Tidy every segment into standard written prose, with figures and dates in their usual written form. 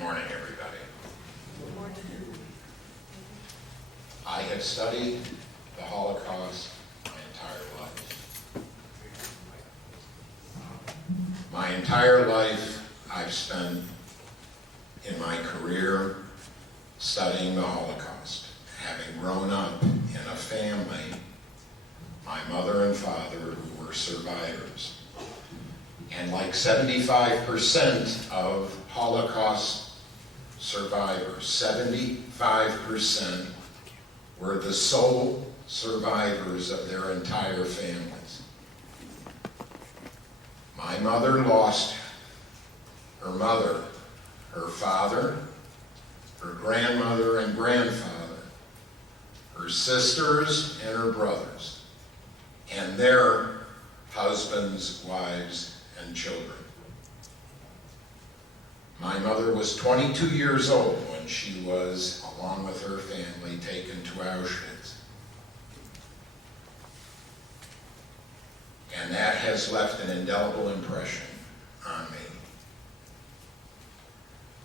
morning, everybody. Good morning. I have studied the Holocaust my entire life. My entire life I've spent in my career studying the Holocaust, having grown up in a family, my mother and father, who were survivors. And like 75% of Holocaust survivors, 75% were the sole survivors of their entire families. My mother lost her mother, her father, her grandmother and grandfather, her sisters and her brothers, and their husbands, wives, and children. My mother was 22 years old when she was, along with her family, taken to Auschwitz. And that has left an indelible impression on me.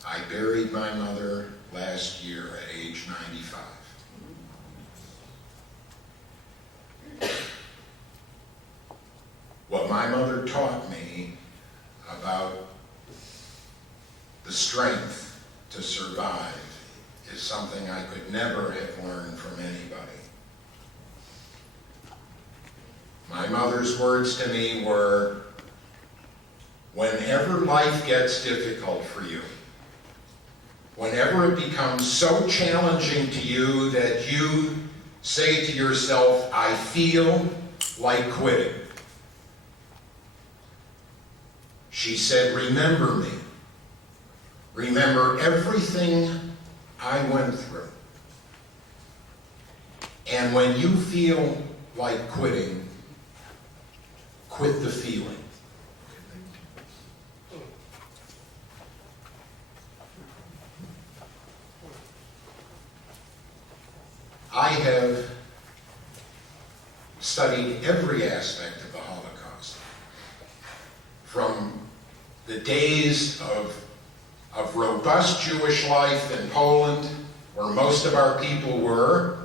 I buried my mother last year at age 95. What my mother taught me about the strength to survive is something I could never have learned from anybody. My mother's words to me were, whenever life gets difficult for you, whenever it becomes so challenging to you that you say to yourself, I feel like quitting, she said, remember me. Remember everything I went through. And when you feel like quitting, quit the feeling. I have studied every aspect of the Holocaust, from the days of robust Jewish life in Poland, where most of our people were,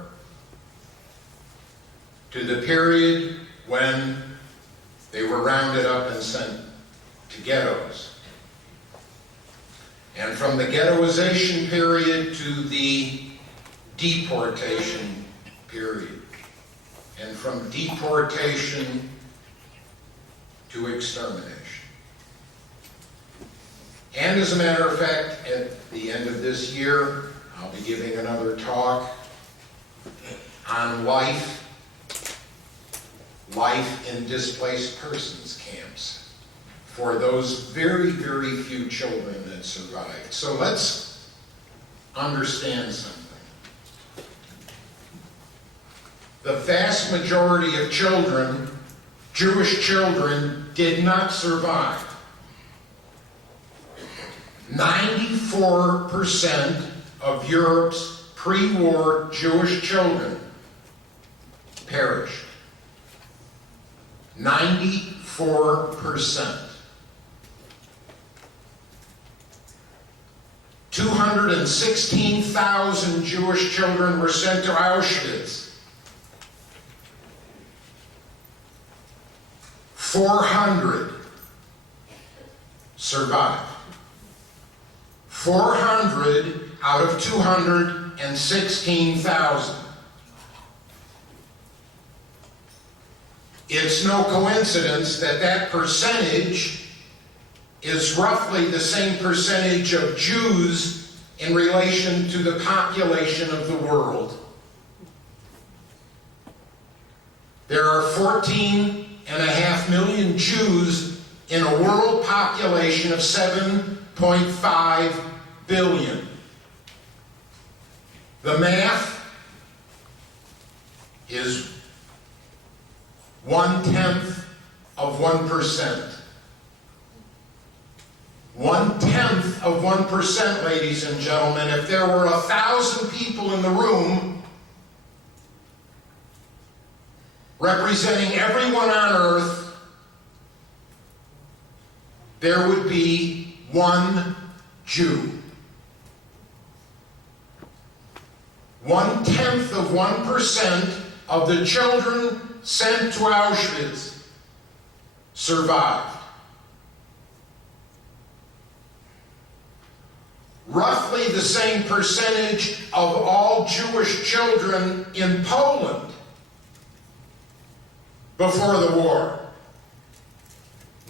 to the period when they were rounded up and sent to ghettos. And from the ghettoization period to the deportation period. And from deportation to extermination. And as a matter of fact, at the end of this year, I'll be giving another talk on life in displaced persons camps for those very, very few children that survived. So let's understand something. The vast majority of children, Jewish children, did not survive. 94% of Europe's pre-war Jewish children perished. 94%. 216,000 Jewish children were sent to Auschwitz. 400 survived. 400 out of 216,000. It's no coincidence that that percentage is roughly the same percentage of Jews in relation to the population of the world. There are 14.5 million Jews in a world population of 7.5 billion. The math is 1/10 of 1%. 1/10 of 1%, ladies and gentlemen. If there were 1,000 people in the room representing everyone on earth, there would be one Jew. 1/10% of the children sent to Auschwitz survived. Roughly the same percentage of all Jewish children in Poland before the war.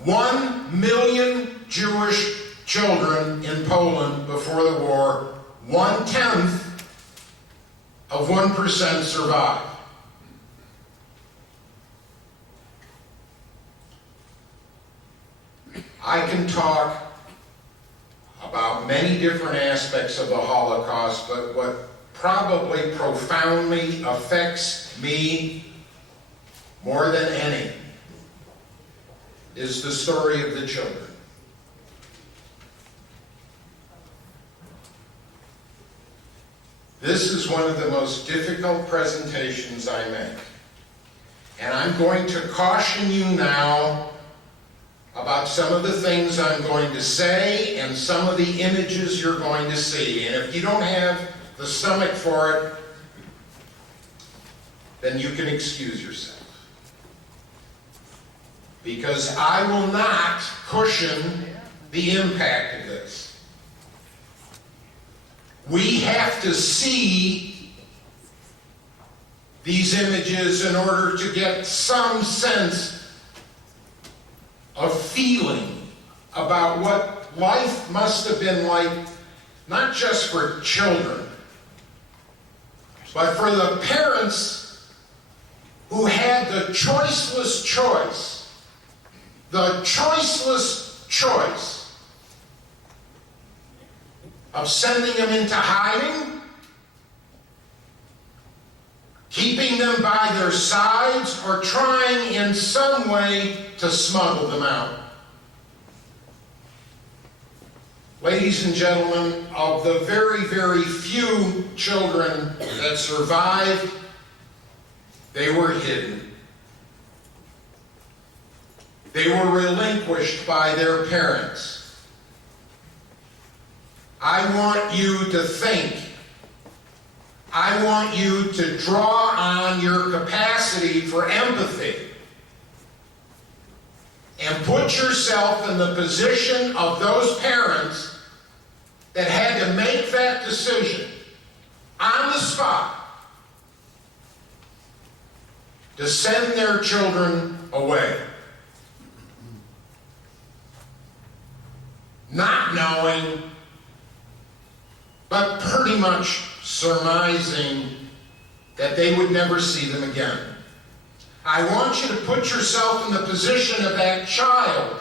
1 million Jewish children in Poland before the war, 1/10% survived. I can talk about many different aspects of the Holocaust, but what probably profoundly affects me more than any is the story of the children. This is one of the most difficult presentations I make. And I'm going to caution you now about some of the things I'm going to say and some of the images you're going to see. And if you don't have the stomach for it, then you can excuse yourself. Because I will not cushion the impact of this. We have to see these images in order to get some sense of feeling about what life must have been like, not just for children, but for the parents who had the choiceless choice of sending them into hiding, keeping them by their sides, or trying in some way to smuggle them out. Ladies and gentlemen, of the very, very few children that survived, they were hidden. They were relinquished by their parents. I want you to think. I want you to draw on your capacity for empathy and put yourself in the position of those parents that had to make that decision on the spot to send their children away. Not knowing, but pretty much surmising that they would never see them again. I want you to put yourself in the position of that child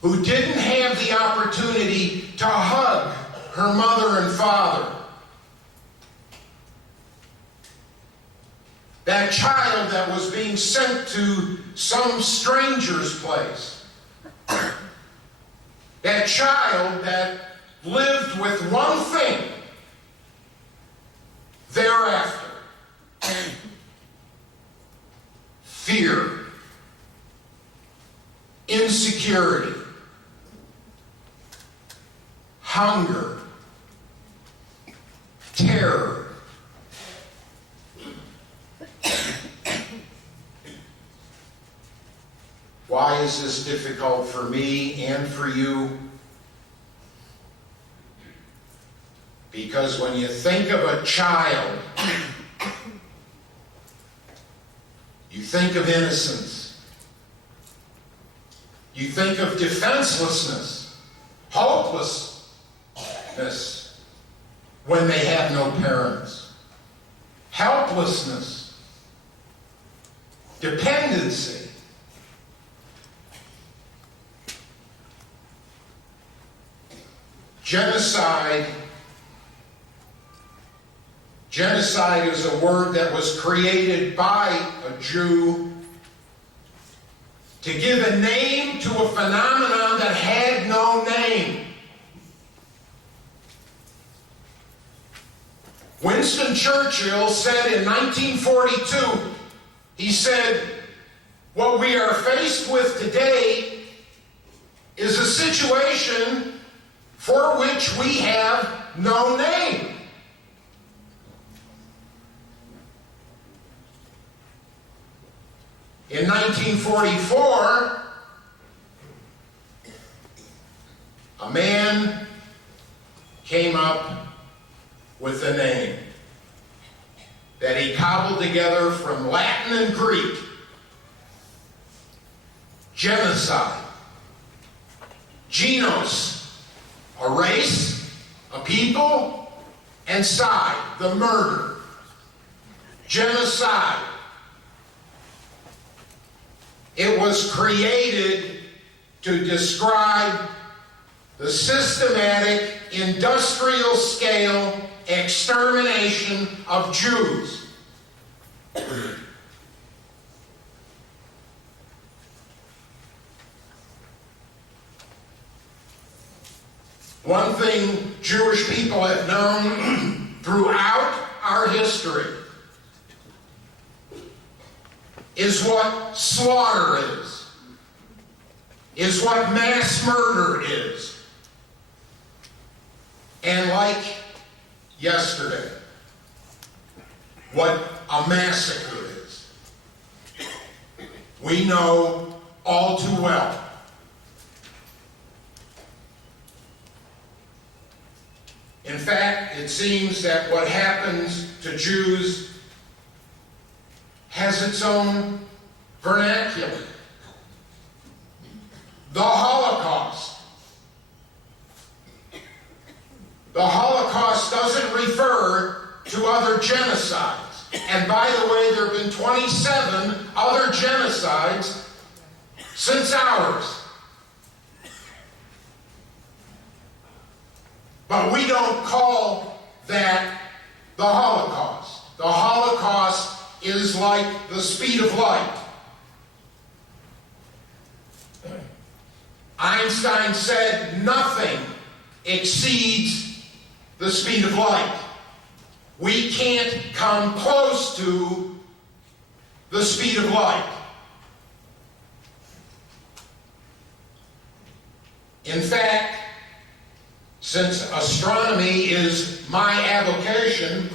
who didn't have the opportunity to hug her mother and father. That child that was being sent to some stranger's place. That child that lived with one thing thereafter: fear, insecurity, hunger, terror. Why is this difficult for me and for you? Because when you think of a child, you think of innocence. You think of defenselessness, hopelessness when they have no parents, helplessness, dependency. Genocide is a word that was created by a Jew to give a name to a phenomenon that had no name. Winston Churchill said in 1942, he said, "What we are faced with today is a situation for which we have no name." In 1944, a man came up with a name that he cobbled together from Latin and Greek: genocide. Genos, a race, a people, and side, the murder. Genocide. It was created to describe the systematic, industrial-scale extermination of Jews. One thing Jewish people have known throughout our history is what slaughter is what mass murder is. And like yesterday, what a massacre is. We know all too well. In fact, it seems that what happens to Jews has its own vernacular. The Holocaust. The Holocaust doesn't refer to other genocides. And by the way, there have been 27 other genocides since ours. But we don't call that the Holocaust. The Holocaust is like the speed of light. Einstein said nothing exceeds the speed of light. We can't come close to the speed of light. In fact, since astronomy is my avocation,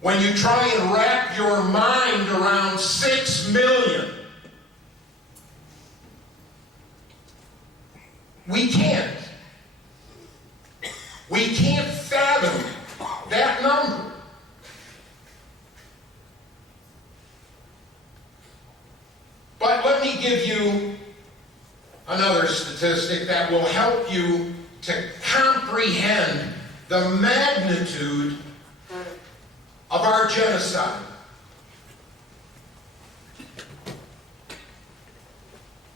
when you try and wrap your mind around 6 million, we can't. We can't fathom that number. But let me give you another statistic that will help you to comprehend the magnitude of our genocide.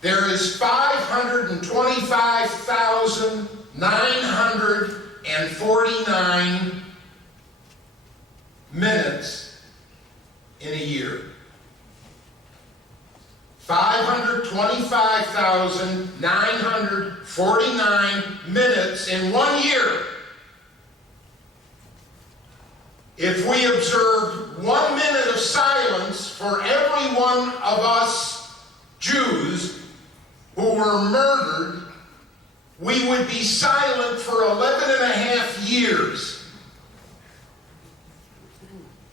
There is 525,949 minutes in a year. 525,949 minutes in 1 year. If we observed 1 minute of silence for every one of us Jews who were murdered, we would be silent for 11 and a half years.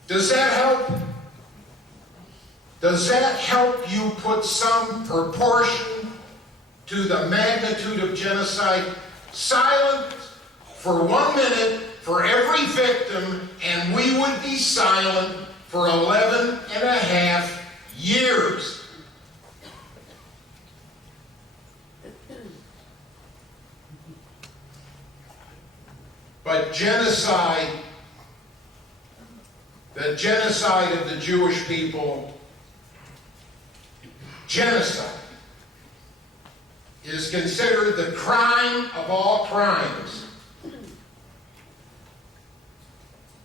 Does that help? Does that help you put some proportion to the magnitude of genocide? Silent for 1 minute for every victim, and we would be silent for 11 and a half years. But genocide, the genocide of the Jewish people, genocide is considered the crime of all crimes.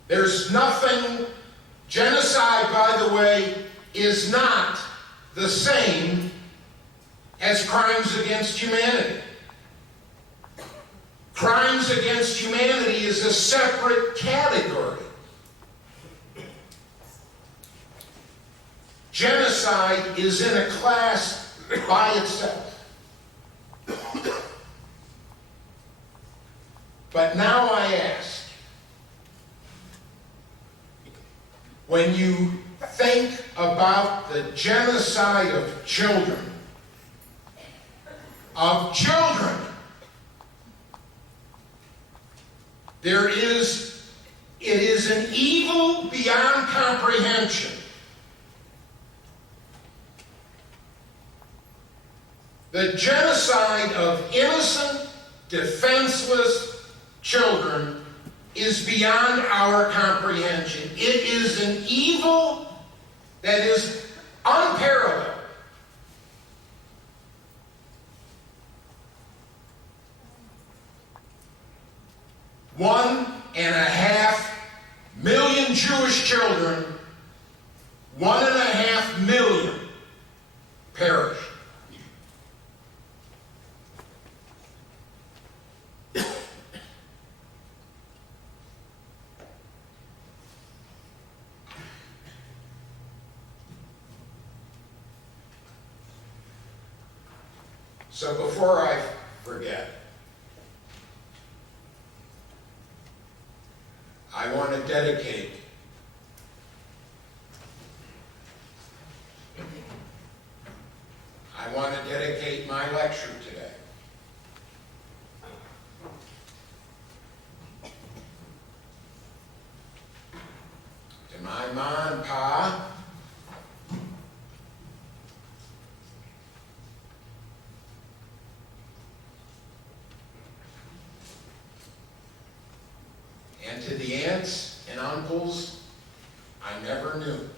There's nothing, genocide, by the way, is not the same as crimes against humanity. Crimes against humanity is a separate category. Genocide is in a class by itself. But now I ask, when you think about the genocide of children. Of children. It is an evil beyond comprehension. The genocide of innocent, defenseless children is beyond our comprehension. It is an evil that is unparalleled. $1.5 million Jewish children, 1.5 million perished. So before I forget, I want to dedicate my lecture today to my ma and pa, and to the aunts and uncles I never knew.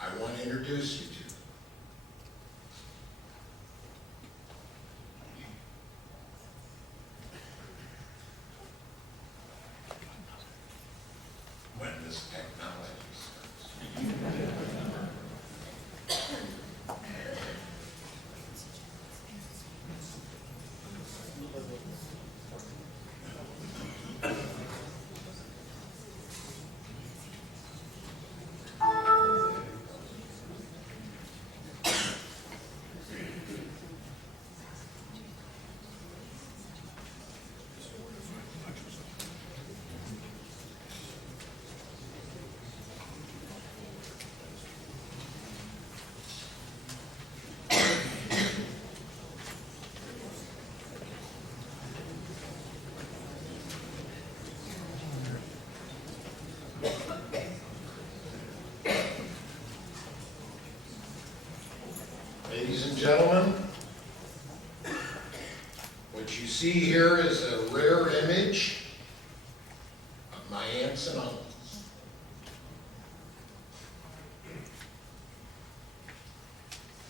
I want to introduce you to. When this technology starts. Ladies and gentlemen, what you see here is a rare image of my aunts and uncles.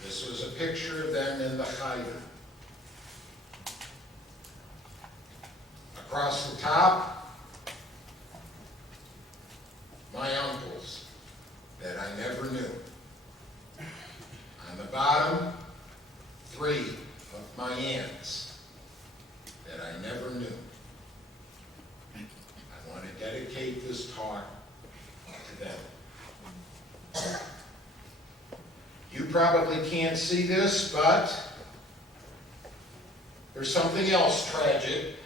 This was a picture of them in the Cheder. Across the top, my uncles that I never knew. On the bottom, 3 of my aunts that I never knew. I want to dedicate this talk to them. You probably can't see this, but there's something else tragic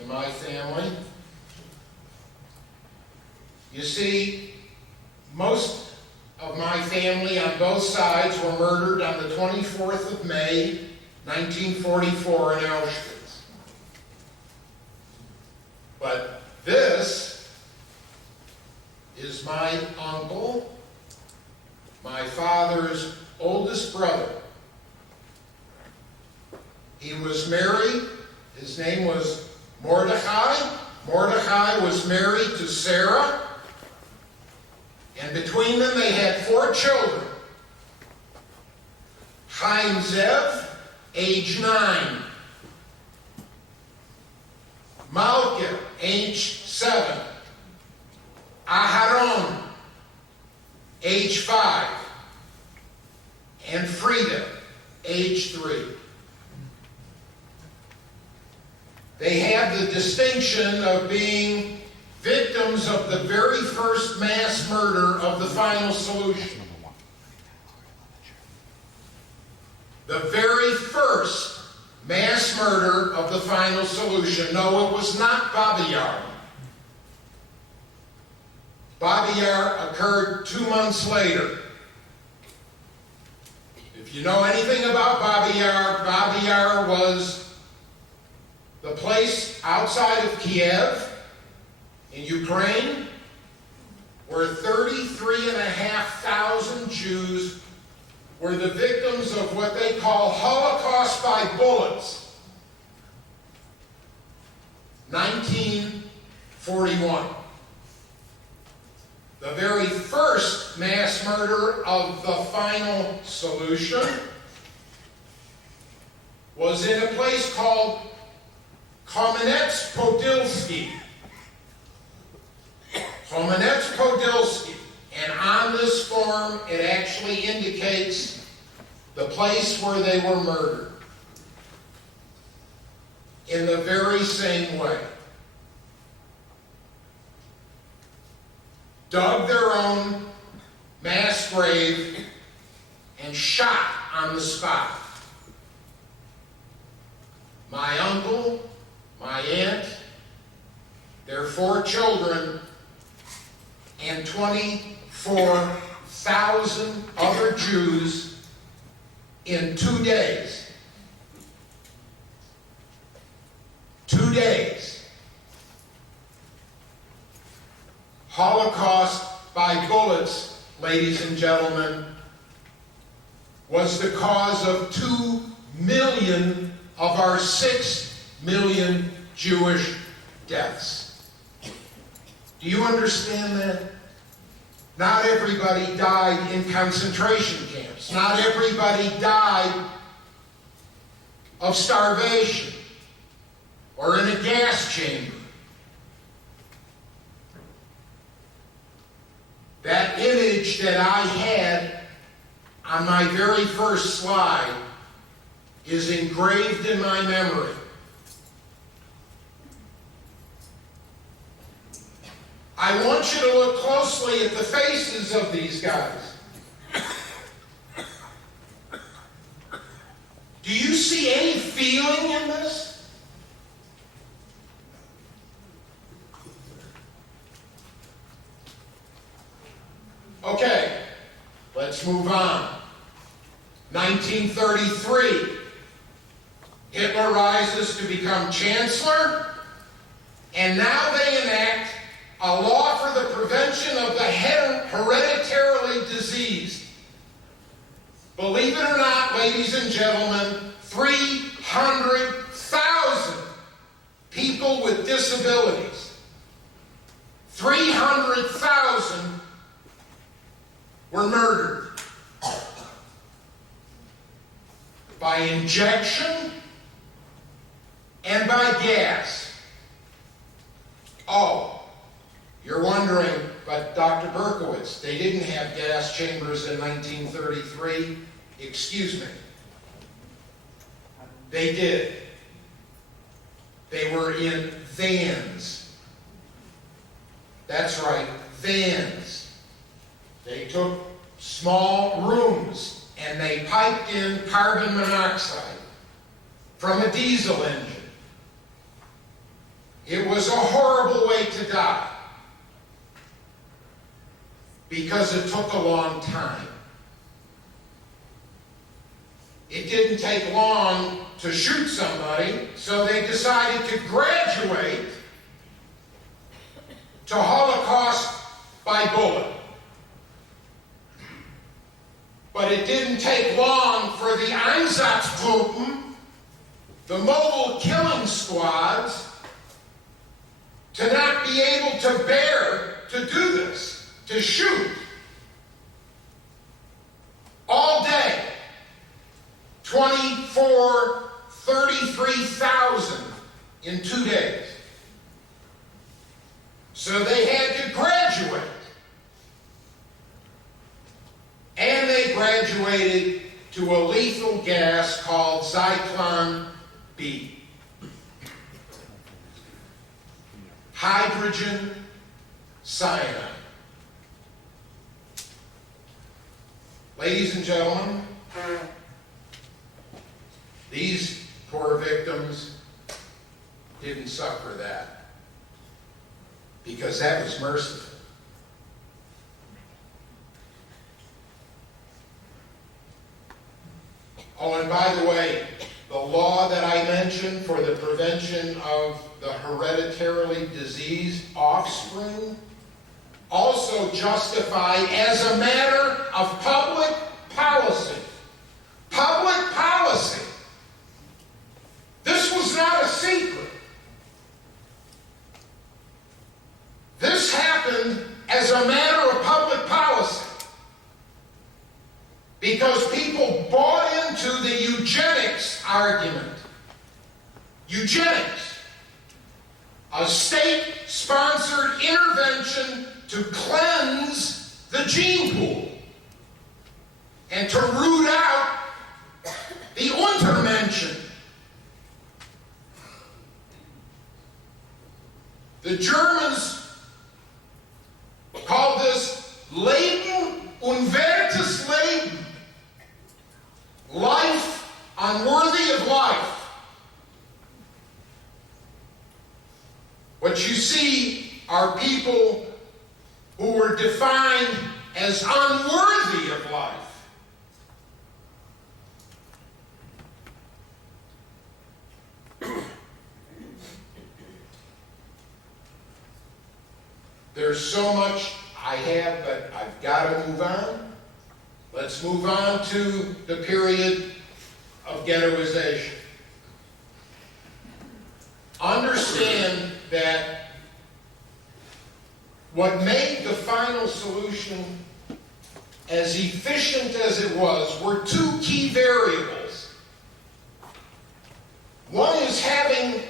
in my family. You see, most of my family on both sides were murdered on the 24th of May, 1944 in Auschwitz. But this is my uncle, my father's oldest brother. He was married. His name was Mordechai. Mordechai was married to Sarah. And between them, they had 4 children. Chaim Zev, age 9. Malka, age 7. Aharon, age 5. And Frida, age 3. They have the distinction of being victims of the very first mass murder of the Final Solution. The very first mass murder of the final solution. No, it was not Babi Yar. Babi Yar occurred 2 months later. If you know anything about Babi Yar was the place outside of Kiev in Ukraine where 33,500 Jews were the victims of what they call Holocaust by bullets. 1941. The very first mass murder of the final solution was in a place called Kamenets-Podilsky. Kamenets-Podilsky. And on this form, it actually indicates the place where they were murdered. In the very same way. Dug their own mass grave and shot on the spot. My uncle, my aunt, their 4 children, and 24,000 other Jews in 2 days. 2 days. Holocaust by bullets, ladies and gentlemen, was the cause of 2 million of our 6 million Jewish deaths. Do you understand that? Not everybody died in concentration camps. Not everybody died of starvation or in a gas chamber. That image that I had on my very first slide is engraved in my memory. I want you to look closely at the faces of these guys. Do you see any feeling in this? Okay, let's move on. 1933, Hitler rises to become chancellor, and now they enact a law for the prevention of the hereditarily diseased. Believe it or not, ladies and gentlemen, 300,000 people with disabilities. 300,000 were murdered by injection and by gas. Oh, you're wondering, but Dr. Berkowitz, they didn't have gas chambers in 1933. Excuse me. They did. They were in vans. That's right, vans. They took small rooms and they piped in carbon monoxide from a diesel engine. It was a horrible way to die because it took a long time. It didn't take long to shoot somebody, so they decided to graduate to Holocaust by bullet. But it didn't take long for the Einsatzgruppen, the mobile killing squads, to not be able to bear to do this, to shoot all day. 33,000 in 2 days. So they had to graduate. And they graduated to a lethal gas called Zyklon B. Hydrogen cyanide. Ladies and gentlemen, these poor victims didn't suffer that, because that was merciful. Oh, and by the way, the law that I mentioned for the prevention of the hereditarily diseased offspring, also justified as a matter of public policy. Public policy. This was not a secret. This happened as a matter of public policy, because people bought into the eugenics argument. Eugenics, a state-sponsored intervention to cleanse the gene pool and to root out the Untermenschen. The Germans called this Leben unwertes Leben, life unworthy of life. What you see are people who were defined as unworthy of life. There's so much I have, but I've got to move on. Let's move on to the period of ghettoization. Understand that what made the final solution as efficient as it was were two key variables. One is having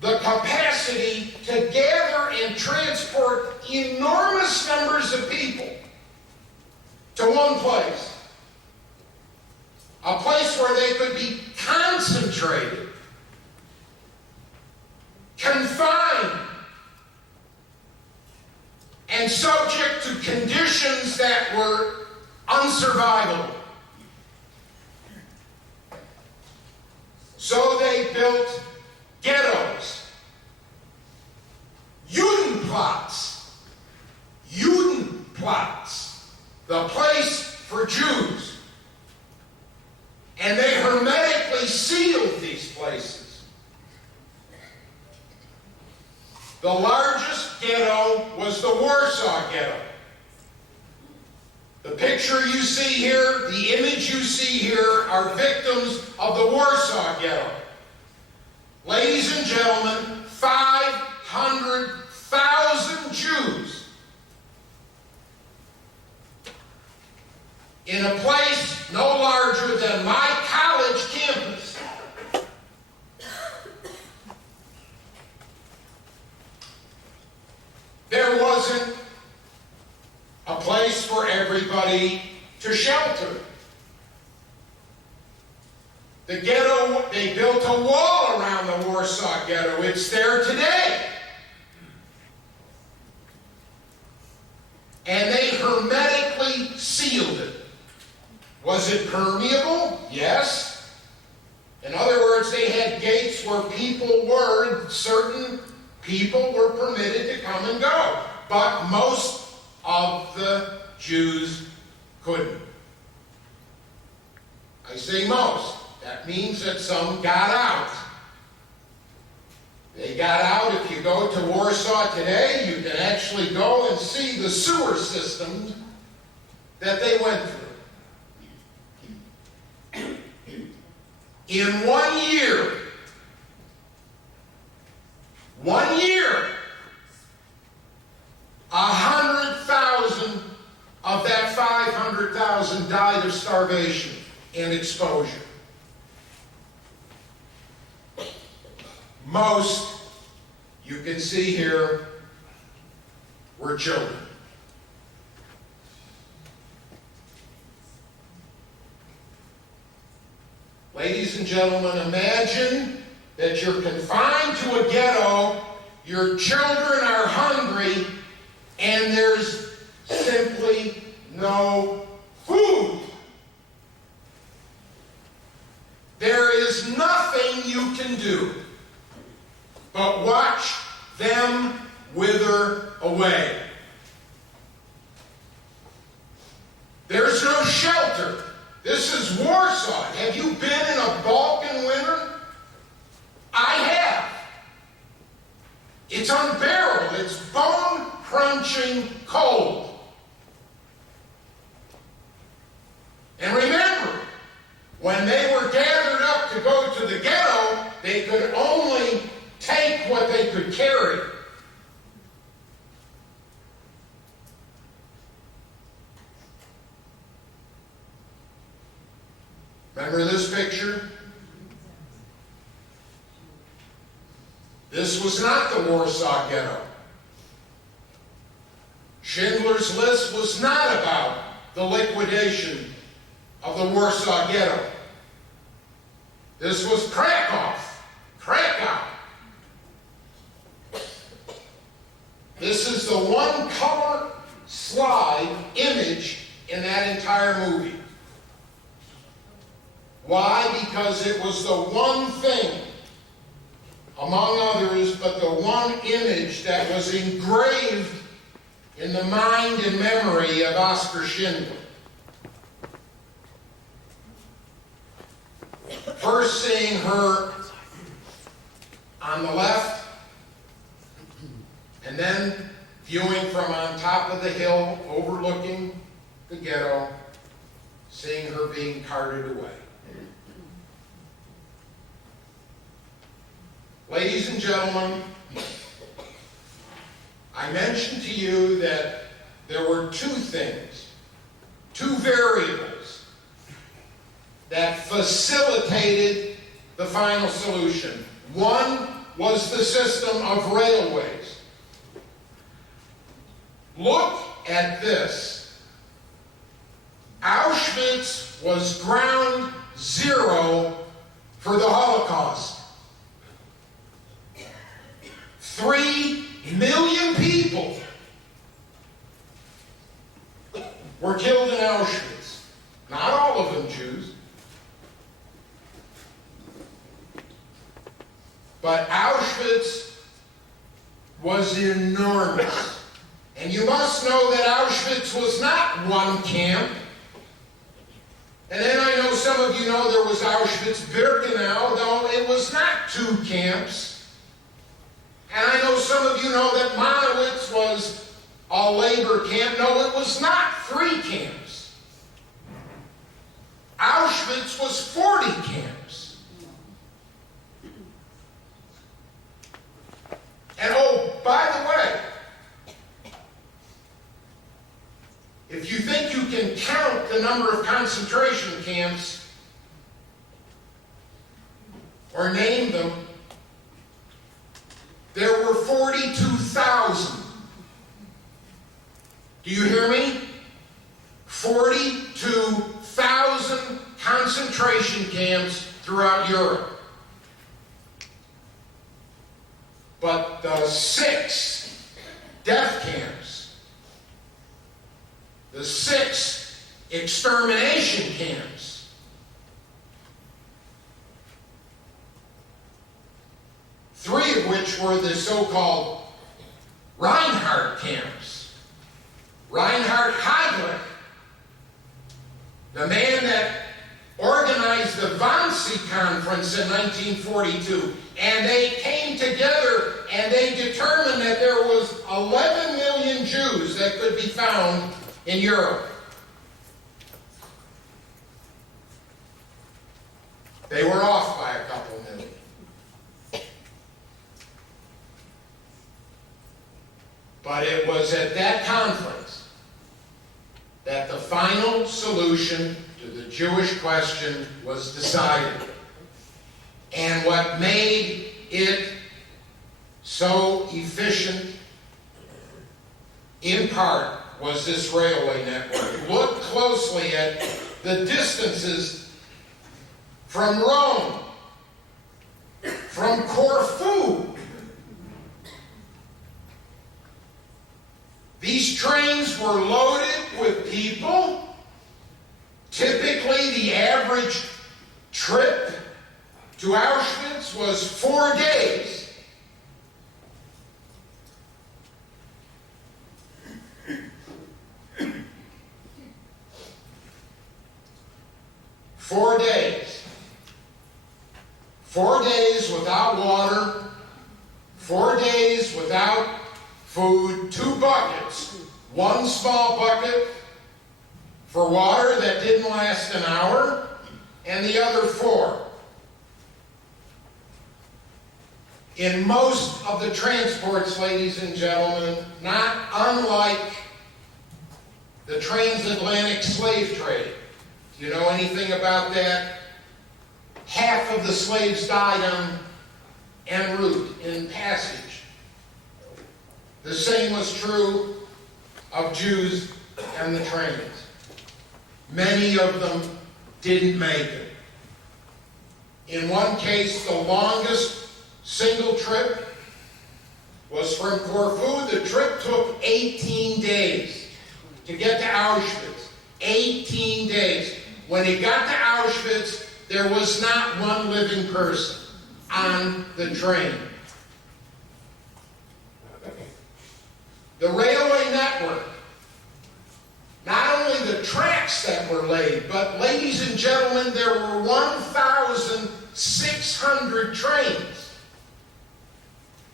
the capacity to gather and transport enormous numbers of people to one place. A place where they could be concentrated, confined, and subject to conditions that were unsurvivable. So they built ghettos, Judenplatz, the place for Jews. And they hermetically sealed these places. The largest ghetto was the Warsaw Ghetto. The picture you see here, the image you see here, are victims of the Warsaw Ghetto. Ladies and gentlemen, 500,000 Jews in a place no larger than my college campus. There wasn't a place for everybody to shelter. The ghetto, they built a wall around the Warsaw Ghetto. It's there today. And they hermetically sealed it. Was it permeable? Yes. In other words, they had gates where people were, certain people were permitted to come and go. But most of the Jews couldn't. I say most. That means that some got out. They got out. If you go to Warsaw today, you can actually go and see the sewer systems that they went through. In 1 year, 100,000 of that 500,000 died of starvation and exposure. Most, you can see here, were children. Ladies and gentlemen, imagine that you're confined to a ghetto, your children are hungry, and there's simply no food. There is nothing is Warsaw. Have you been in a Balkan winter? I have. It's unbearable. It's bone-crunching cold. And remember, when they were gathered up to go to the ghetto, they could only take what they could carry. Remember this picture? This was not the Warsaw Ghetto. Schindler's List was not about the liquidation of the Warsaw Ghetto. This was Krakow. This is the one color slide image in that entire movie. Why? Because it was the one thing, among others, but the one image that was engraved in the mind and memory of Oskar Schindler. First seeing her on the left, and then viewing from on top of the hill overlooking the ghetto, seeing her being carted away. Ladies and gentlemen, I mentioned to you that there were two things, two variables that facilitated the final solution. One was the system of railways. Look at this. Auschwitz was ground zero for the Holocaust. 3 million people were killed in Auschwitz. Not all of them Jews. But Auschwitz was enormous. And you must know that Auschwitz was not one camp. And then I know some of you know there was Auschwitz-Birkenau, though it was not 2 camps. And I know some of you know that Monowitz was a labor camp. No, it was not 3 camps. Auschwitz was 40 camps. And oh, by the way, if you think you can count the number of concentration camps or name them, there were 42,000. Do you hear me? 42,000 concentration camps throughout Europe. But the 6 death camps, the 6 extermination camps, three of which were the so-called Reinhardt camps. Reinhard Heydrich, the man that organized the Wannsee Conference in 1942, and they came together and they determined that there was 11 million Jews that could be found in Europe. They were off by a couple million. But it was at that conference that the final solution to the Jewish question was decided. And what made it so efficient, in part, was this railway network. Look closely at the distances from Rome, from Corfu. These trains were loaded with people. Typically, the average trip to Auschwitz was 4 days. 4 days. 4 days without water, 4 days without food, 2 buckets. One small bucket for water that didn't last an hour, and the other 4. In most of the transports, ladies and gentlemen, not unlike the transatlantic slave trade. Do you know anything about that? Half of the slaves died en route, in passage. The same was true of Jews and the trains. Many of them didn't make it. In one case, the longest single trip was from Corfu. The trip took 18 days to get to Auschwitz. 18 days. When he got to Auschwitz, there was not one living person on the train. The railway network, not only the tracks that were laid, but ladies and gentlemen, there were 1,600 trains.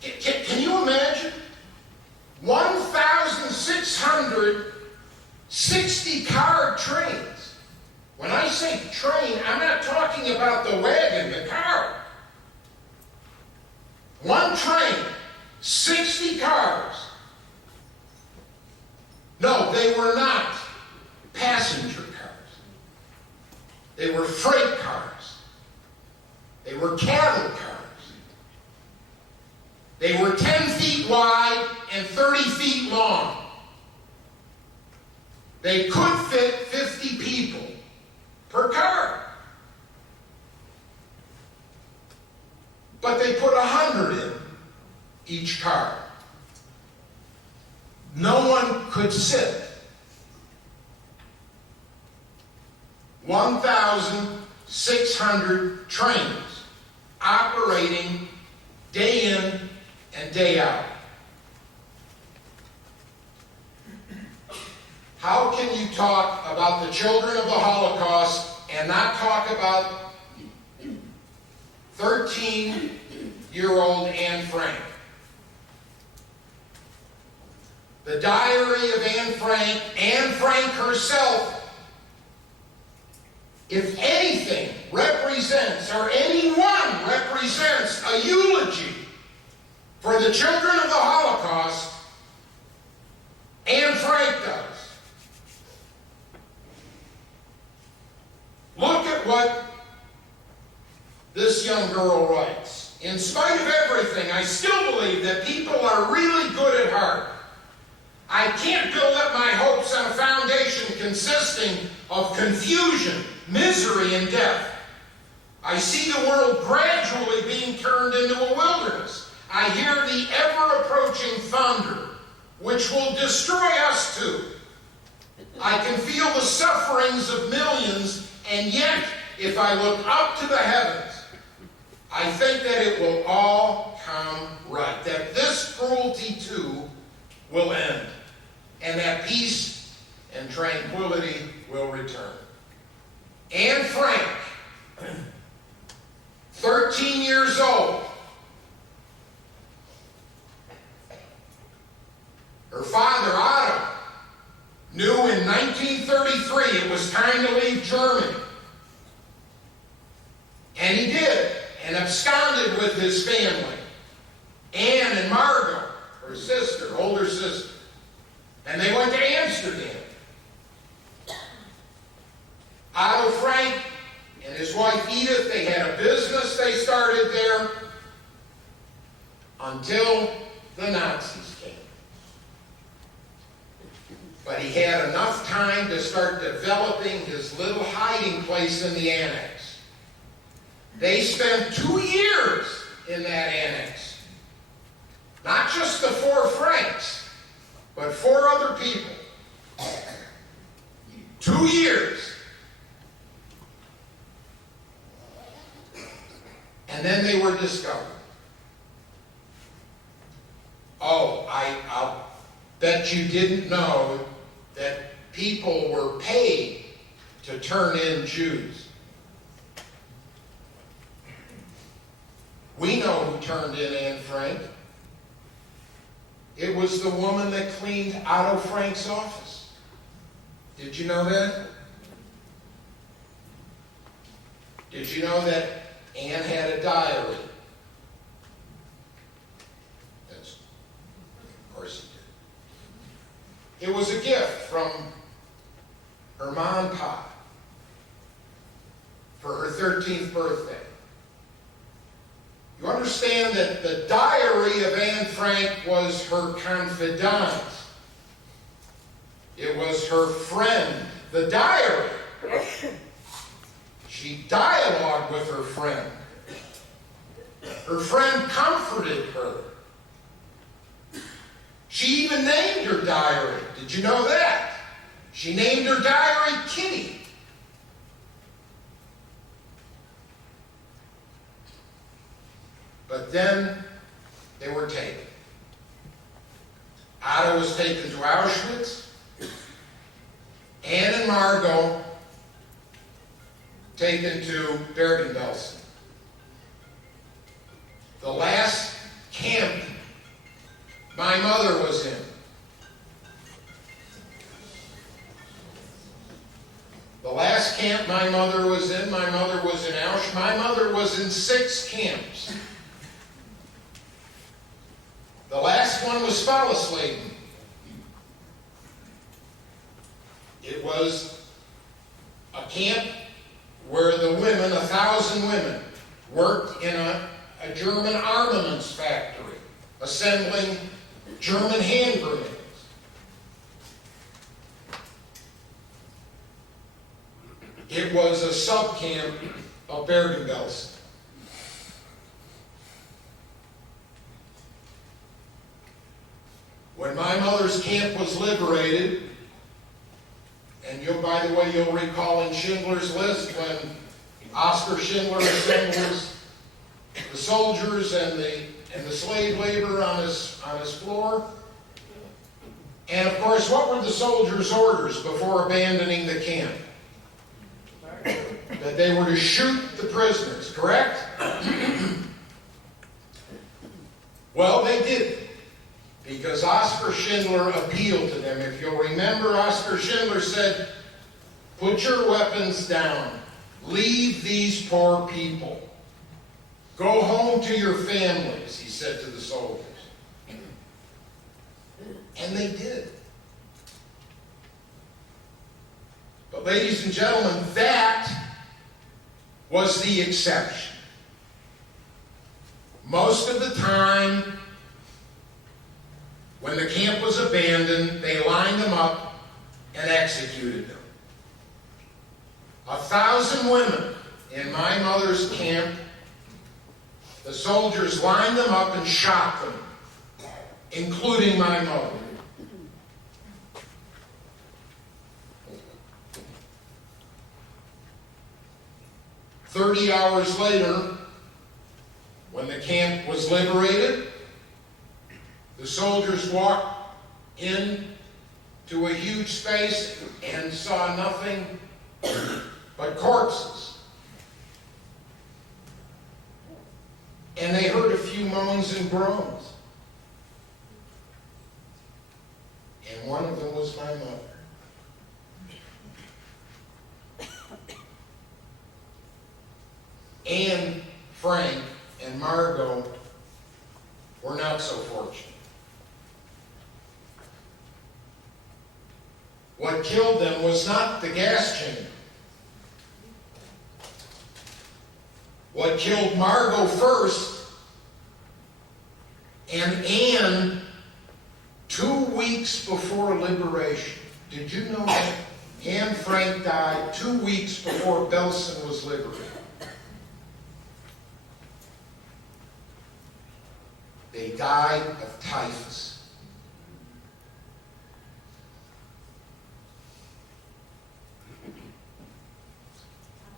Can you imagine? 1,600 60-car trains. When I say train, I'm not talking about the wagon, the car. One train, 60 cars. No, they were not passenger cars. They were freight cars. They were cattle cars. They were 10 feet wide and 30 feet long. They could fit 50 people per car. But they put 100 in each car. No one could sit. 1,600 trains operating day in and day out. How can you talk about the children of the Holocaust and not talk about 13-year-old Anne Frank? The diary of Anne Frank herself, if anything represents, or anyone represents, a eulogy for the children of the Holocaust, Anne Frank does. Look at what this young girl writes. In spite of everything, I still believe that people are really good at heart. I can't build up my hopes on a foundation consisting of confusion, misery, and death. I see the world gradually being turned into a wilderness. I hear the ever-approaching thunder, which will destroy us too. I can feel the sufferings of millions, and yet, if I look up to the heavens, I think that it will all come right, that this cruelty too will end, and that peace and tranquility will return. Anne Frank, 13 years old, her father, Otto, knew in 1933 it was time to leave Germany. And he did, and absconded with his family. Anne and Margot, her sister, older sister. And they went to Amsterdam. Otto Frank and his wife Edith, they had a business they started there until the Nazis came. But he had enough time to start developing his little hiding place in the annex. They spent 2 years in that annex. Not just the 4 Franks, but 4 other people. 2 years. And then they were discovered. Oh, I'll bet you didn't know that people were paid to turn in Jews. We know who turned in Anne Frank. It was the woman that cleaned Otto Frank's office. Did you know that? Did you know that Anne had a diary? Of course he did. It was a gift from her mom and pop for her 13th birthday. You understand that the diary of Anne Frank was her confidant. It was her friend. The diary. She dialogued with her friend. Her friend comforted her. She even named her diary. Did you know that? She named her diary Kitty. But then they were taken. Otto was taken to Auschwitz. Anne and Margot taken to Bergen-Belsen. The last camp my mother was in. The last camp my mother was in Auschwitz. My mother was in 6 camps. The last one was Fallesleben. It was a camp where the women, 1,000 women, worked in a German armaments factory, assembling German hand grenades. It was a sub-camp of Bergen-Belsen. When my mother's camp was liberated, and by the way, you'll recall in Schindler's List when Oskar Schindler assembles the soldiers and the slave labor on his floor. And of course, what were the soldiers' orders before abandoning the camp? That they were to shoot the prisoners, correct? Well, they did. Because Oskar Schindler appealed to them. If you'll remember, Oskar Schindler said, "Put your weapons down. Leave these poor people. Go home to your families," he said to the soldiers. And they did. But ladies and gentlemen, that was the exception. Most of the time, when the camp was abandoned, they lined them up and executed them. 1,000 women in my mother's camp, the soldiers lined them up and shot them, including my mother. "30 hours later, when the camp was liberated, the soldiers walked into a huge space and saw nothing but corpses. And they heard a few moans and groans. And one of them was my mother. Anne Frank and Margot were not so fortunate. What killed them was not the gas chamber. What killed Margot first, and Anne 2 weeks before liberation. Did you know that? Anne Frank died 2 weeks before Belsen was liberated. They died of typhus.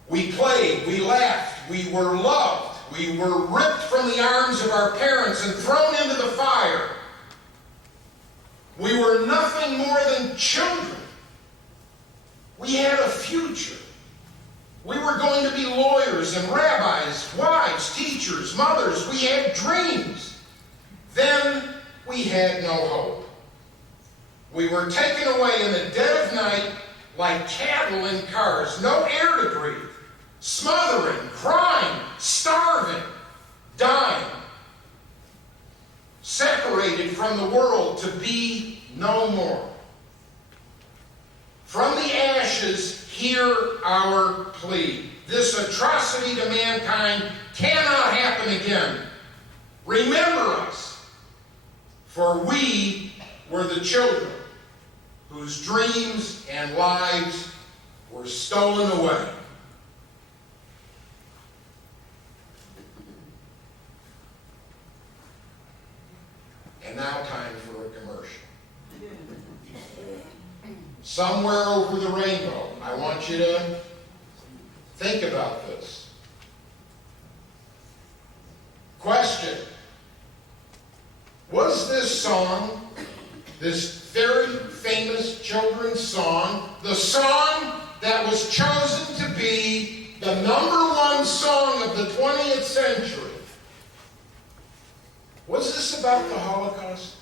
We played, we laughed, we were loved, we were ripped from the arms of our parents and thrown into the fire. We were nothing more than children. We had a future. We were going to be lawyers and rabbis, wives, teachers, mothers, we had dreams. Then we had no hope. We were taken away in the dead of night like cattle in cars, no air to breathe, smothering, crying, starving, dying, separated from the world to be no more. From the ashes, hear our plea. This atrocity to mankind cannot happen again. Remember us, for we were the children whose dreams and lives were stolen away. And now time for a commercial. Somewhere over the rainbow, I want you to think about this. Question: was this song, this very famous children's song, the song that was chosen to be the #1 song of the 20th century? Was this about the Holocaust?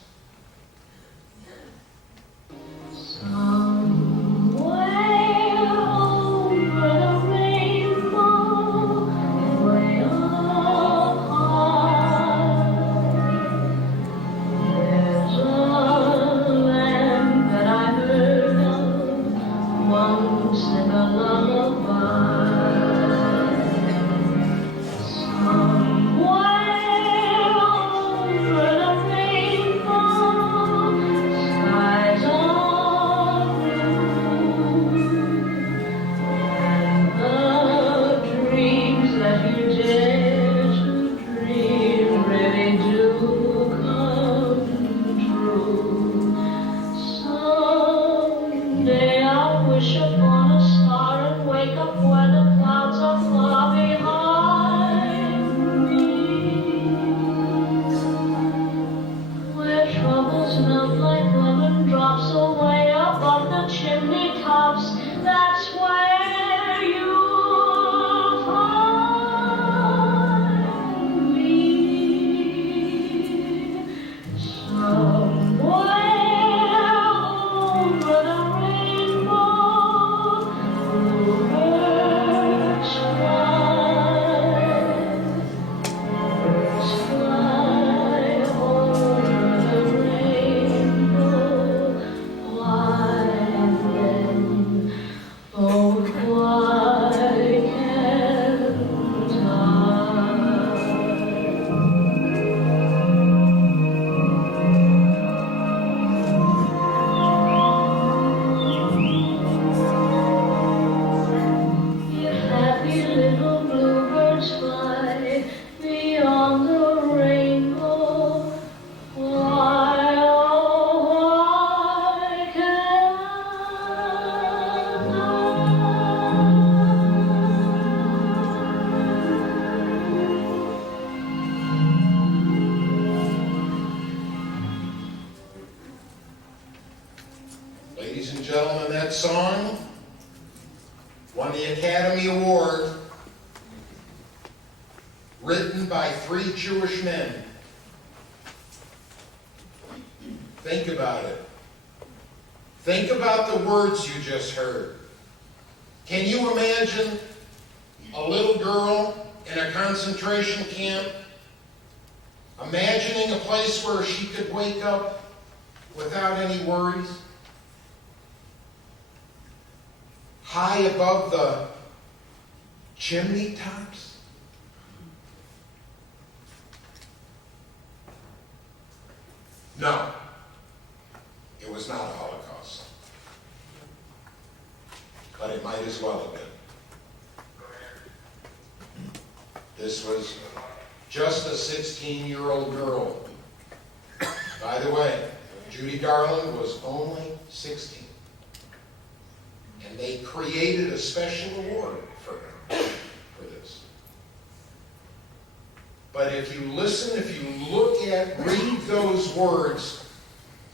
Ladies and gentlemen, that song won the Academy Award, written by 3 Jewish men. Think about it. Think about the words you just heard. Can you imagine a little girl in a concentration camp, imagining a place where she could wake up without any worries? High above the chimney tops? No, it was not a Holocaust. But it might as well have been. This was just a 16-year-old girl. By the way, Judy Garland was only 16. And they created a special award for her for this. But if you listen, if you look at, read those words,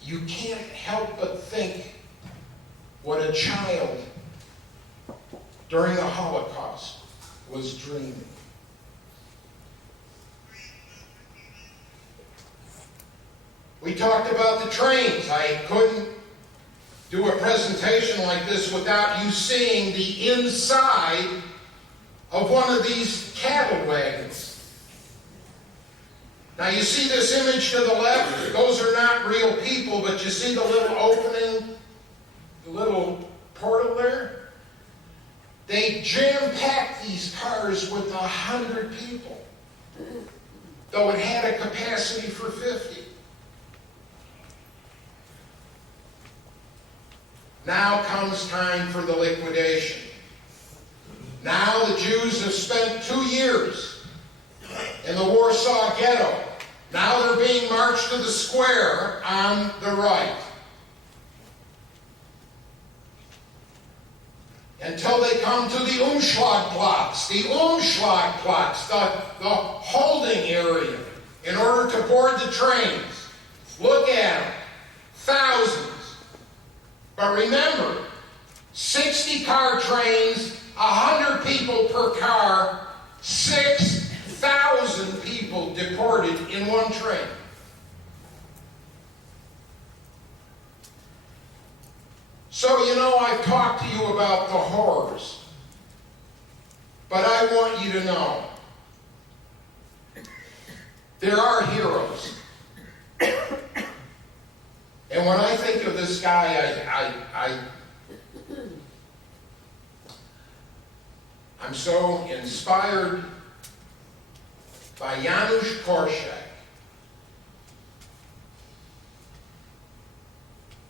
you can't help but think what a child during the Holocaust was dreaming. We talked about the trains. I couldn't do a presentation like this without you seeing the inside of one of these cattle wagons. Now you see this image to the left? Those are not real people, but you see the little opening, the little portal there? They jam-packed these cars with 100 people, though it had a capacity for 50. Now comes time for the liquidation. Now the Jews have spent 2 years in the Warsaw Ghetto. Now they're being marched to the square on the right. Until they come to the Umschlagplatz. The Umschlagplatz, the holding area in order to board the trains. Look at them. Thousands. But remember, 60 car trains, 100 people per car, 6,000 people deported in one train. So, you know, I've talked to you about the horrors, but I want you to know there are heroes. And when I think of this guy, I'm so inspired by Janusz Korczak.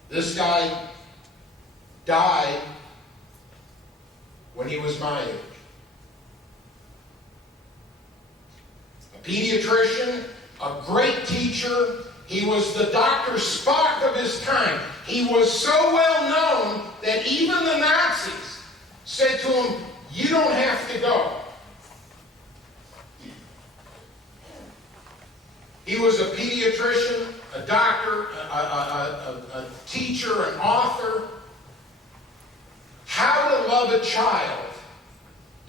This guy died when he was my age. A pediatrician, a great teacher. He was the Dr. Spock of his time. He was so well known that even the Nazis said to him, "You don't have to go." He was a pediatrician, a doctor, a teacher, an author. How to Love a Child,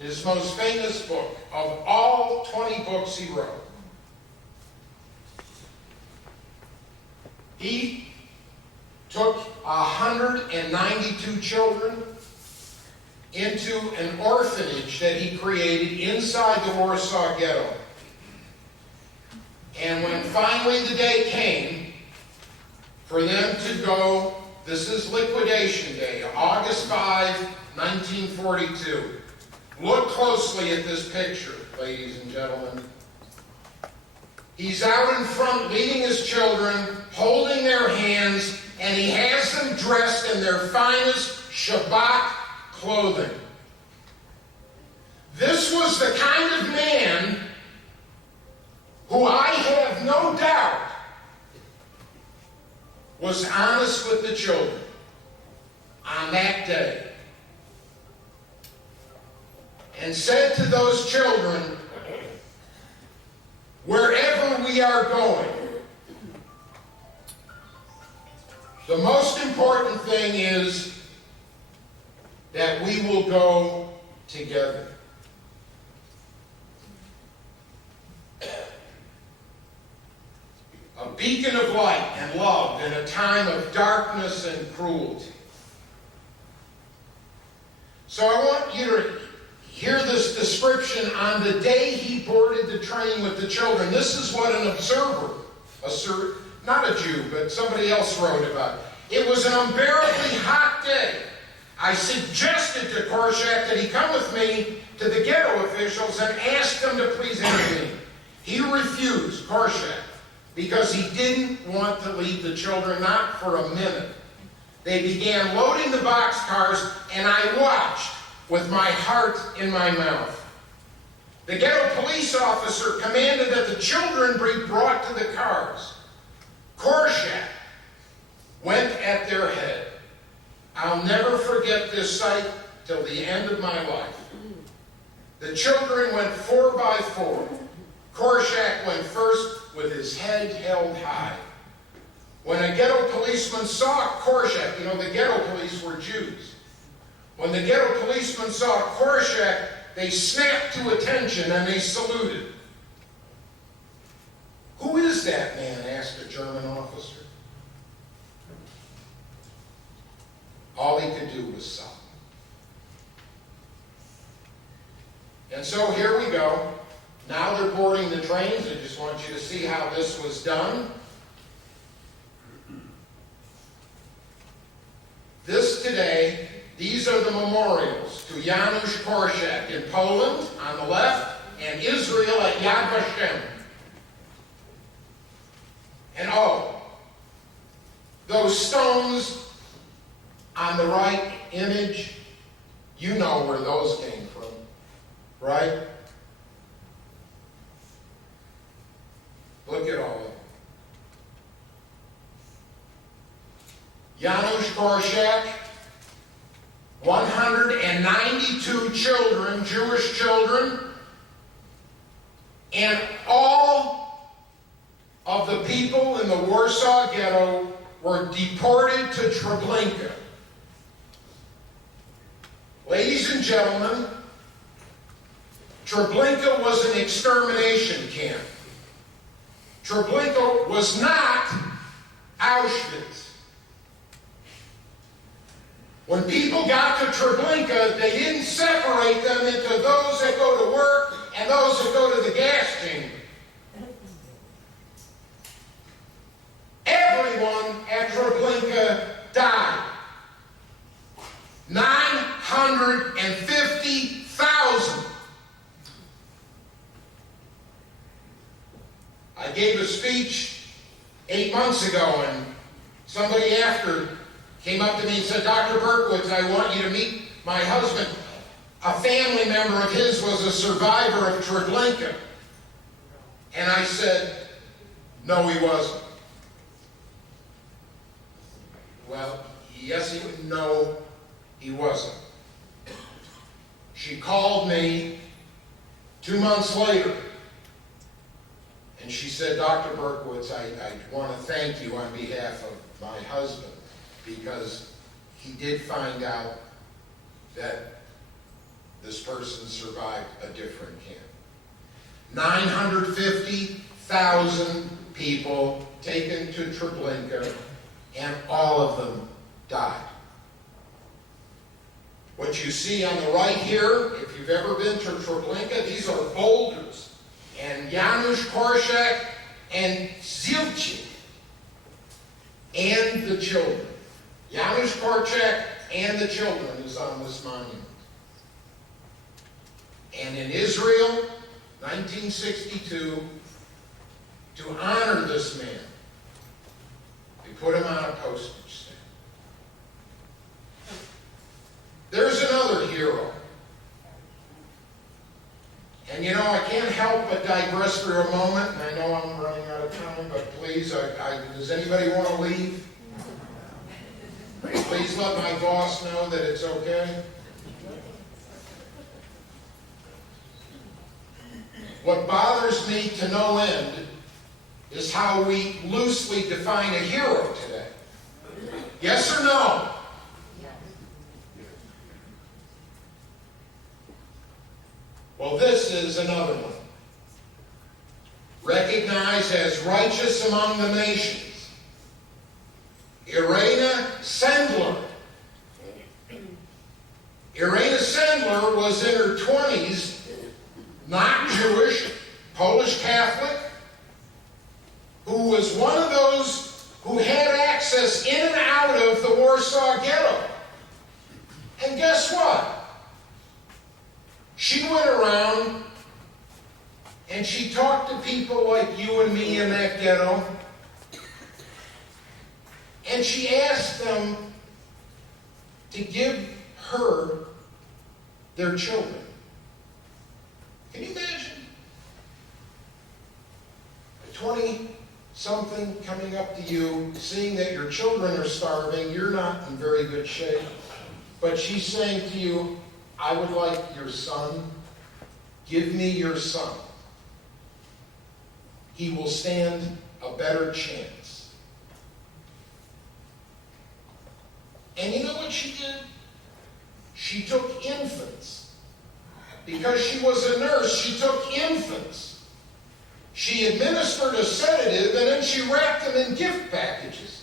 his most famous book of all 20 books he wrote. He took 192 children into an orphanage that he created inside the Warsaw Ghetto. And when finally the day came for them to go, this is liquidation day, August 5, 1942. Look closely at this picture, ladies and gentlemen. He's out in front leading his children, holding their hands, and he has them dressed in their finest Shabbat clothing. This was the kind of man who I have no doubt was honest with the children on that day and said to those children, wherever we are going, the most important thing is that we will go together. A beacon of light and love in a time of darkness and cruelty. So I want you to hear this description on the day he boarded the train with the children. This is what an observer, not a Jew, but somebody else wrote about it. It was an unbearably hot day. I suggested to Korczak that he come with me to the ghetto officials and ask them to please intervene. He refused, Korczak, because he didn't want to leave the children, not for a minute. They began loading the boxcars, and I watched with my heart in my mouth. The ghetto police officer commanded that the children be brought to the cars. Korczak went at their head. I'll never forget this sight till the end of my life. The children went 4 by 4. Korczak went first with his head held high. When a ghetto policeman saw Korczak, you know, the ghetto police were Jews. When the ghetto policeman saw Korczak, they snapped to attention and they saluted. "Who is that man?" asked a German officer. All he could do was sell. And so here we go. Now they're boarding the trains. I just want you to see how this was done. This today, these are the memorials to Janusz Korczak in Poland on the left and Israel at Yad Vashem. And oh, those stones on the right image, you know where those came from, right? Look at all of them. Janusz Korczak, 192 children, Jewish children, and all of the people in the Warsaw Ghetto were deported to Treblinka. Ladies and gentlemen, Treblinka was an extermination camp. Treblinka was not Auschwitz. When people got to Treblinka, they didn't separate them into those that go to work and those that go to the gas chamber. Everyone at Treblinka died. 950,000. I gave a speech 8 months ago, and somebody after came up to me and said, Dr. Berkowitz, I want you to meet my husband. A family member of his was a survivor of Treblinka. And I said, no, he wasn't. Well, yes, no, he wasn't. She called me 2 months later, and she said, Dr. Berkowitz, I want to thank you on behalf of my husband, because he did find out that this person survived a different camp. 950,000 people taken to Treblinka, and all of them died. What you see on the right here, if you've ever been to Treblinka, these are boulders. And Janusz Korczak and Zilchi and the children. Janusz Korczak and the children is on this monument. And in Israel, 1962, to honor this man, they put him on a postage stamp. There's another hero. And you know, I can't help but digress for a moment, and I know I'm running out of time, but please, does anybody want to leave? Please let my boss know that it's okay. What bothers me to no end is how we loosely define a hero today. Yes or no? Well, this is another one. Recognized as righteous among the nations, Irena Sendler. Irena Sendler was in her 20s, not Jewish, Polish Catholic, who was one of those who had access in and out of the Warsaw Ghetto. And guess what? She went around and she talked to people like you and me in that ghetto, and she asked them to give her their children. Can you imagine? A 20-something coming up to you, seeing that your children are starving, you're not in very good shape, but she's saying to you, I would like your son. Give me your son. He will stand a better chance. And you know what she did? She took infants. Because she was a nurse, she took infants. She administered a sedative, and then she wrapped them in gift packages.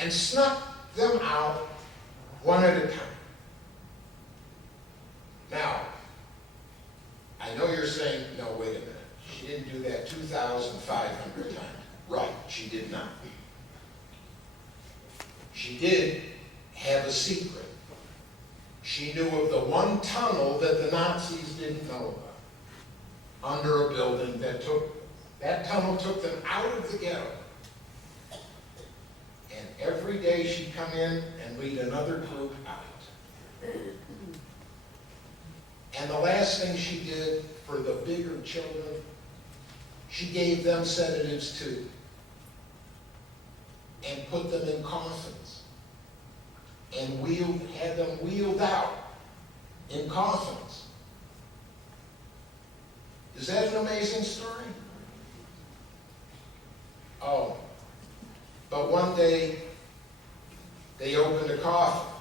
and snuck them out one at a time. Now, I know you're saying, no, wait a minute. She didn't do that 2,500 times. Right, she did not. She did have a secret. She knew of the one tunnel that the Nazis didn't know about, under a building that tunnel took them out of the ghetto. And every day she'd come in and lead another group out. And the last thing she did for the bigger children, she gave them sedatives too, and put them in coffins, and had them wheeled out in coffins. Is that an amazing story? Oh, but one day they opened a coffin.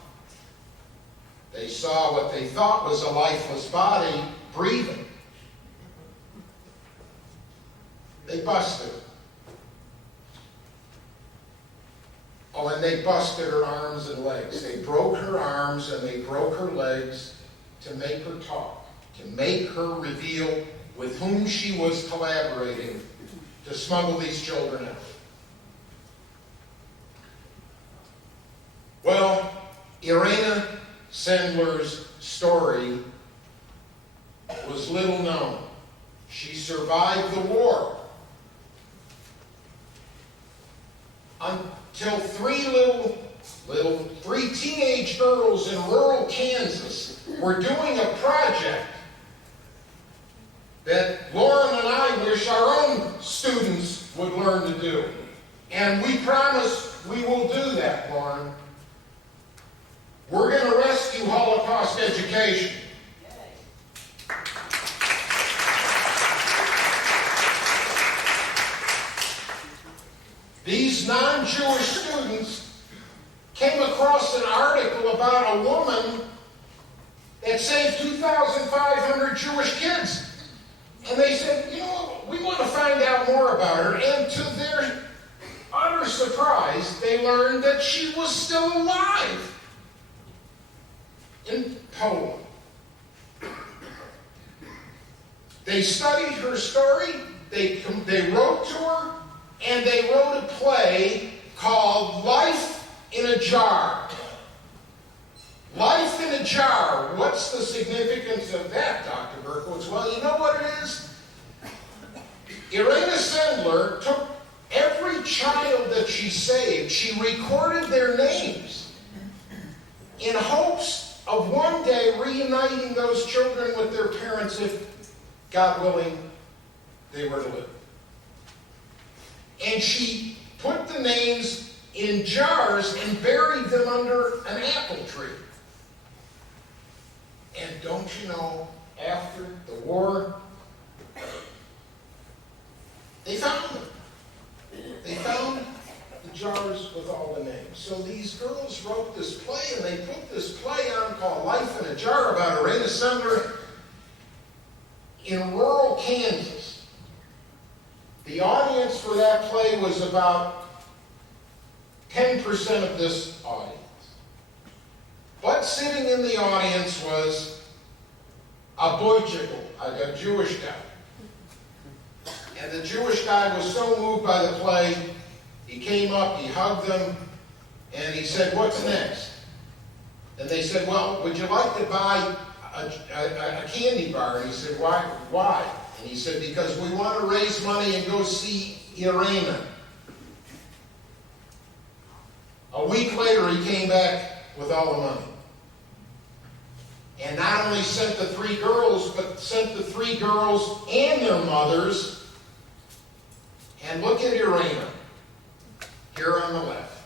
They saw what they thought was a lifeless body breathing. They busted her. Oh, and they busted her arms and legs. They broke her arms and they broke her legs to make her talk, to make her reveal with whom she was collaborating to smuggle these children out. Well, Irena Sendler's story was little known. She survived the war until three teenage girls in rural Kansas were doing a project that Lauren and I wish our own students would learn to do. And we promise we will do that, Lauren. We're going to rescue Holocaust education. These non-Jewish students came across an article about a woman that saved 2,500 Jewish kids. And they said, you know, we want to find out more about her. And to their utter surprise, they learned that she was still alive in Poland. They studied her story, they wrote to her, and they wrote a play called Life in a Jar. Life in a jar. What's the significance of that, Dr. Berkowitz? Well, you know what it is? Irena Sendler took every child that she saved, she recorded their names in hopes of one day reuniting those children with their parents if, God willing, they were to live. And she put the names in jars and buried them under an apple tree. And don't you know, after the war, they found them. They found the jars with all the names. So these girls wrote this play, and they put this play on called Life in a Jar about Irena Sendler in rural Kansas. The audience for that play was about 10% of this audience. But sitting in the audience was a boychikel, a Jewish guy. And the Jewish guy was so moved by the play, he came up, he hugged them, and he said, "What's next?" And they said, "Well, would you like to buy a candy bar?" And he said, "Why?" And he said, "Because we want to raise money and go see Irena." A week later, he came back with all the money. And not only sent the three girls, but sent the three girls and their mothers. And look at Irena, here on the left.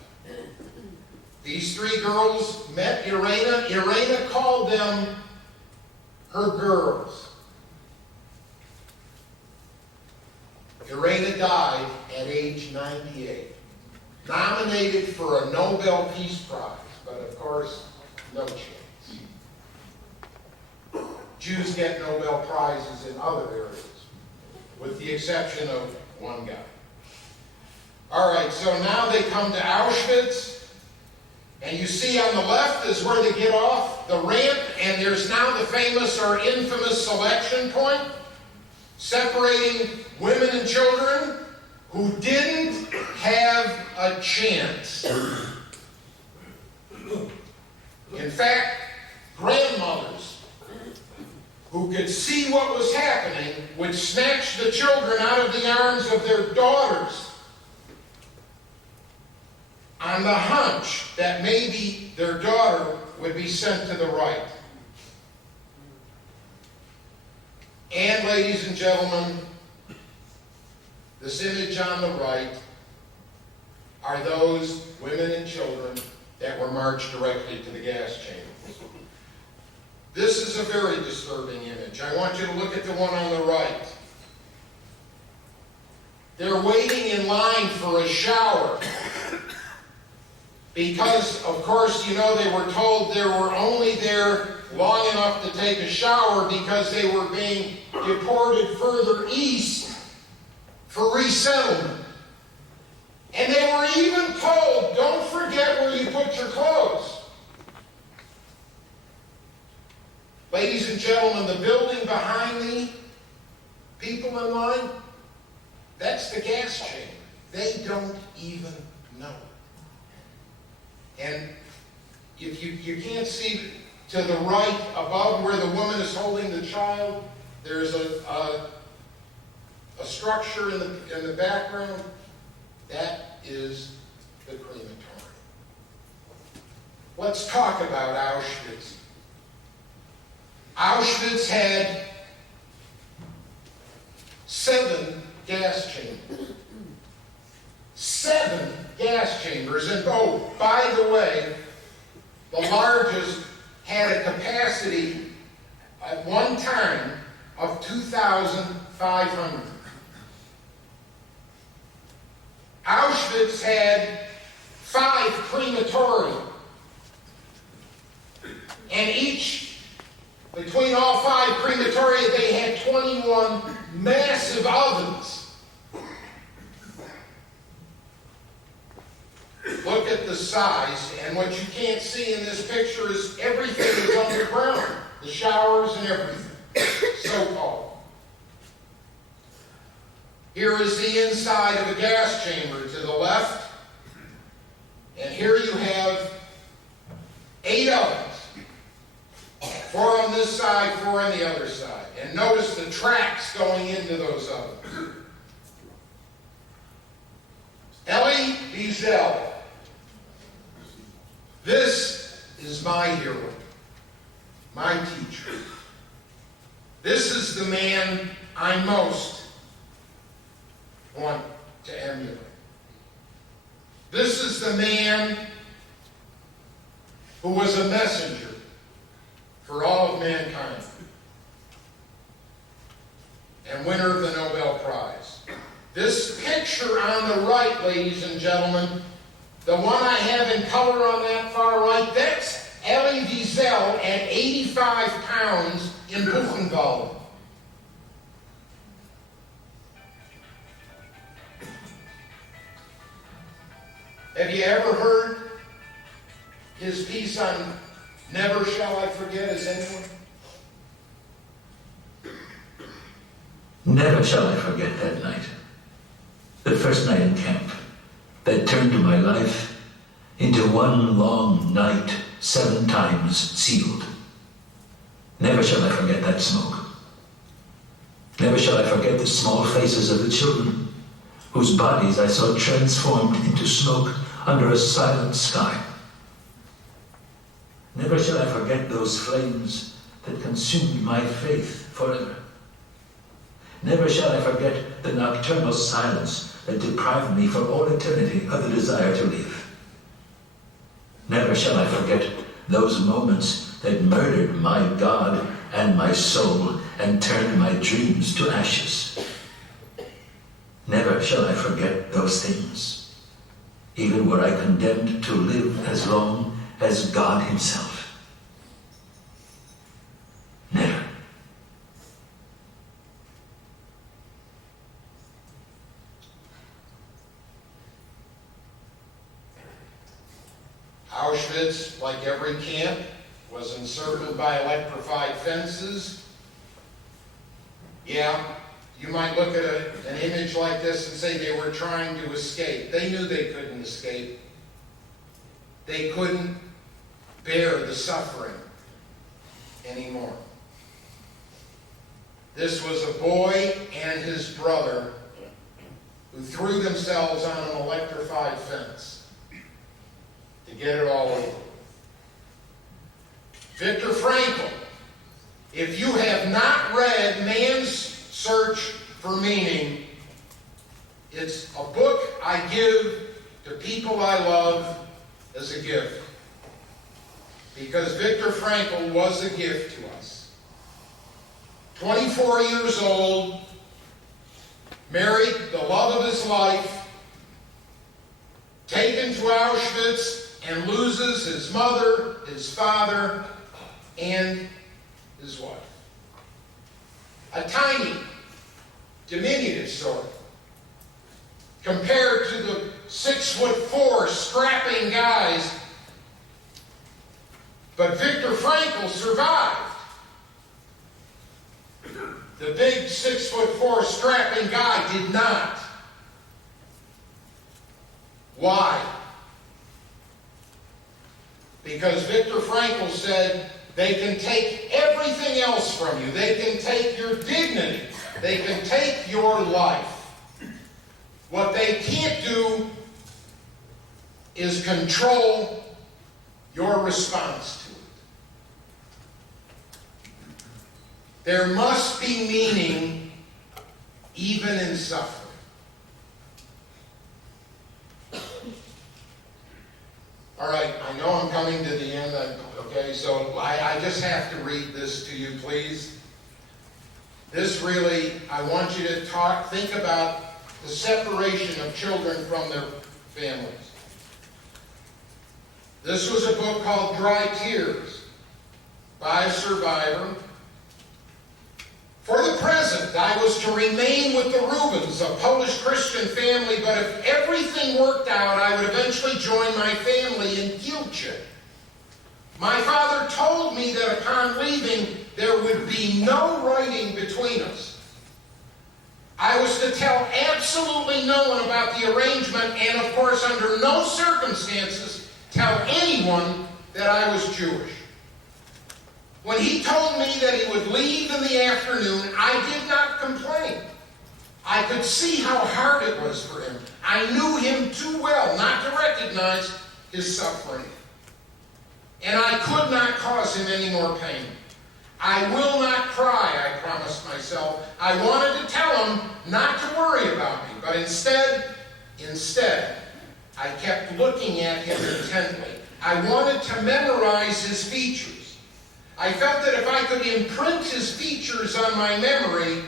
These three girls met Irena. Irena called them her girls. Irena died at age 98. Nominated for a Nobel Peace Prize, but of course, no chance. Jews get Nobel Prizes in other areas, with the exception of one guy. All right, so now they come to Auschwitz, And you see on the left is where they get off the ramp, and there's now the famous or infamous selection point, separating women and children who didn't have a chance. In fact, grandmothers who could see what was happening would snatch the children out of the arms of their daughters on the hunch that maybe their daughter would be sent to the right. And ladies and gentlemen, this image on the right are those women and children that were marched directly to the gas chambers. This is a very disturbing image. I want you to look at the one on the right. They're waiting in line for a shower because, of course, you know, they were told they were only there long enough to take a shower because they were being deported further east for resettlement. And they were even told, don't forget where you put your clothes. Ladies and gentlemen, the building behind me, people in line, that's the gas chamber. They don't even know it. And if you can't see to the right, above where the woman is holding the child, there's a structure in the background. That is the crematorium. Let's talk about Auschwitz. Auschwitz had 7 gas chambers. 7 gas chambers. And oh, by the way, the largest had a capacity at one time of 2,500. Auschwitz had 5 crematoria. And each, between all 5 crematoria, they had 21 massive ovens. Look at the size, and what you can't see in this picture is everything is underground. The showers and everything. So-called. Here is the inside of a gas chamber to the left. And here you have 8 ovens. 4 on this side, 4 on the other side. And notice the tracks going into those ovens. Elie Wiesel. This is my hero, my teacher. This is the man I most want to emulate. This is the man who was a messenger for all of mankind and winner of the Nobel Prize. This picture on the right, ladies and gentlemen, the one I have in color on that far right, that's Elie Wiesel at 85 pounds in Buchenwald. Have you ever heard his piece on Never Shall I Forget? Has anyone? Never shall I forget that night. The first night in camp that turned my life into one long night, 7 times sealed. Never shall I forget that smoke. Never shall I forget the small faces of the children, whose bodies I saw transformed into smoke under a silent sky. Never shall I forget those flames that consumed my faith forever. Never shall I forget the nocturnal silence that deprived me for all eternity of the desire to live. Never shall I forget those moments that murdered my God and my soul and turned my dreams to ashes. Never shall I forget those things, even were I condemned to live as long as God himself. Never. Auschwitz Auschwitz, like every camp, was encircled by electrified fences. Yeah, you might look at an image like this and say they were trying to escape. They knew they couldn't escape. They couldn't bear the suffering anymore. This was a boy and his brother who threw themselves on an electrified fence to get it all over. Viktor Frankl, if you have not read Man's Search for Meaning, it's a book I give to people I love as a gift. Because Viktor Frankl was a gift to us. 24 years old, married the love of his life, taken to Auschwitz and loses his mother, his father, and his wife. A tiny, diminutive sort, compared to the 6'4" strapping guys. But Viktor Frankl survived. The big 6'4" strapping guy did not. Why? Because Viktor Frankl said, they can take everything else from you. They can take your dignity. They can take your life. What they can't do is control your response to it. There must be meaning even in suffering. All right, I know I'm coming to the end, okay, so I just have to read this to you, please. This really, I want you to think about the separation of children from their families. This was a book called Dry Tears by a survivor. For the present, I was to remain with the Rubens, a Polish Christian family, but if everything worked out, I would eventually join my family in Kielce. My father told me that upon leaving, there would be no writing between us. I was to tell absolutely no one about the arrangement, and of course, under no circumstances, tell anyone that I was Jewish. When he told me that he would leave in the afternoon, I did not complain. I could see how hard it was for him. I knew him too well not to recognize his suffering. And I could not cause him any more pain. I will not cry, I promised myself. I wanted to tell him not to worry about me, but instead, I kept looking at him intently. I wanted to memorize his features. I felt that if I could imprint his features on my memory,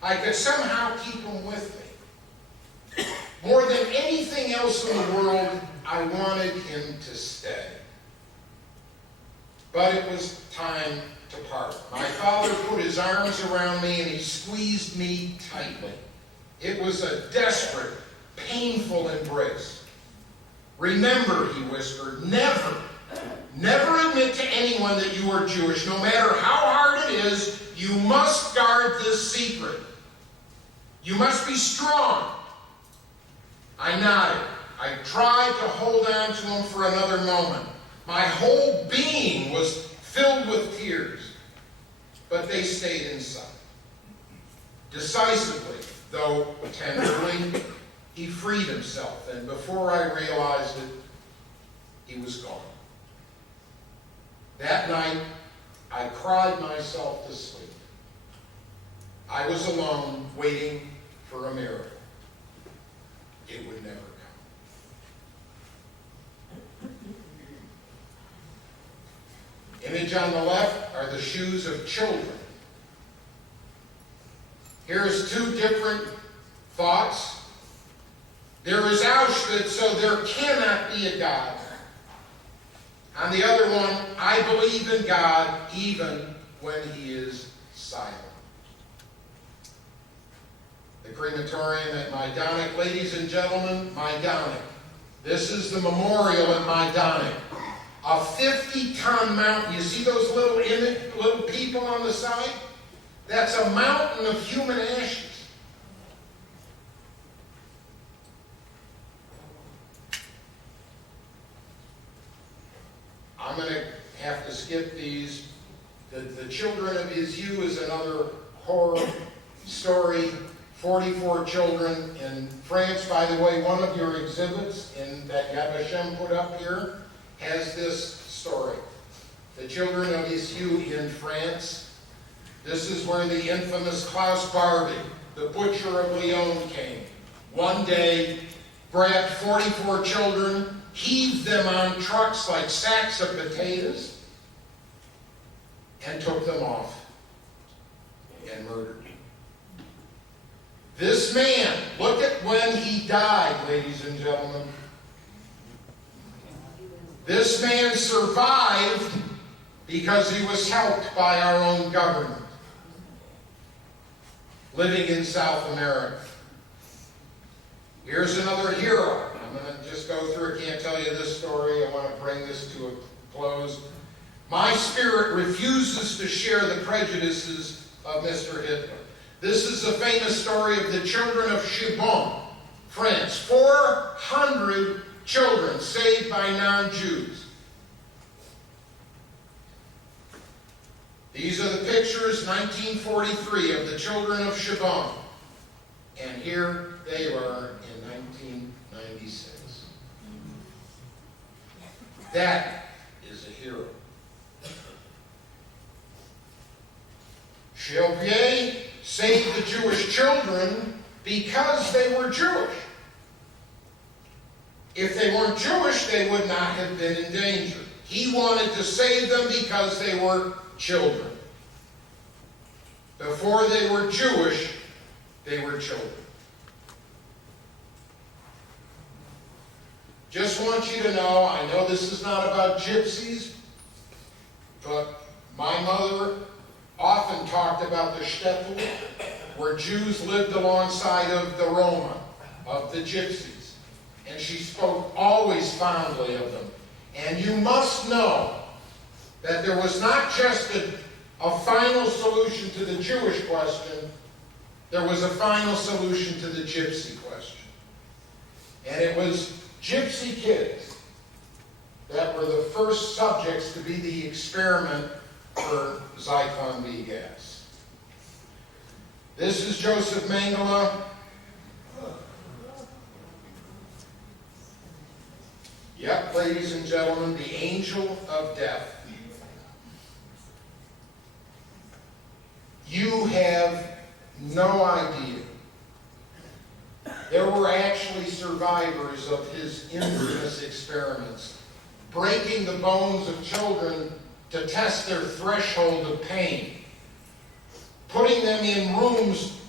I could somehow keep him with me. More than anything else in the world, I wanted him to stay. But it was time to part. My father put his arms around me and he squeezed me tightly. It was a desperate, painful embrace. Remember, he whispered, never admit to anyone that you are Jewish. No matter how hard it is, you must guard this secret. You must be strong. I nodded. I tried to hold on to him for another moment. My whole being was filled with tears, but they stayed inside. Decisively, though tenderly, he freed himself, and before I realized it, he was gone. That night, I cried myself to sleep. I was alone, waiting for a miracle. It would never come. Image on the left are the shoes of children. Here's two different thoughts. There is Auschwitz, so there cannot be a God. On the other one, I believe in God even when he is silent. The crematorium at Majdanek. Ladies and gentlemen, Majdanek. This is the memorial at Majdanek. A 50-ton mountain. You see those little people on the side? That's a mountain of human ashes. I'm going to have to skip these. The children of Izieu is another horror story. 44 children in France. By the way, one of your exhibits in that Yad Vashem put up here has this story. The children of Izieu in France. This is where the infamous Klaus Barbie, the butcher of Lyon, came. One day, grabbed 44 children, heaved them on trucks like sacks of potatoes, and took them off and murdered. This man, look at when he died, ladies and gentlemen. This man survived because he was helped by our own government, living in South America. Here's another hero. I'm going to just go through, I can't tell you this story. I want to bring this to a close. My spirit refuses to share the prejudices of Mr. Hitler. This is a famous story of the children of Chibon, France. 400 children saved by non-Jews. These are the pictures, 1943, of the children of Chibon. And here they are in 1996. That is a hero. Chauvier saved the Jewish children because they were Jewish. If they weren't Jewish, they would not have been in danger. He wanted to save them because they were children. Before they were Jewish, they were children. Just want you to know, I know this is not about gypsies, but my mother often talked about the shtetl, where Jews lived alongside of the Roma, of the gypsies. And she spoke always fondly of them. And you must know that there was not just a final solution to the Jewish question, there was a final solution to the gypsy question. And it was gypsy kids that were the first subjects to be the experiment for Zyklon B gas. This is Joseph Mengele. Yep, ladies and gentlemen, the angel of death. You have no idea. There were actually survivors of his infamous experiments, breaking the bones of children to test their threshold of pain, putting them in rooms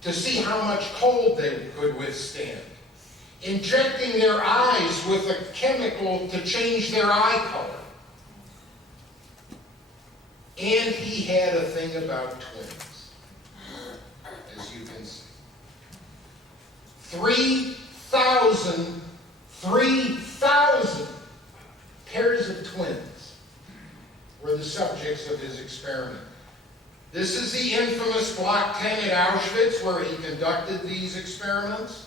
to see how much cold they could withstand, injecting their eyes with a chemical to change their eye color. And he had a thing about twins, as you can see. 3,000 pairs of twins were the subjects of his experiment. This is the infamous Block 10 at Auschwitz, where he conducted these experiments.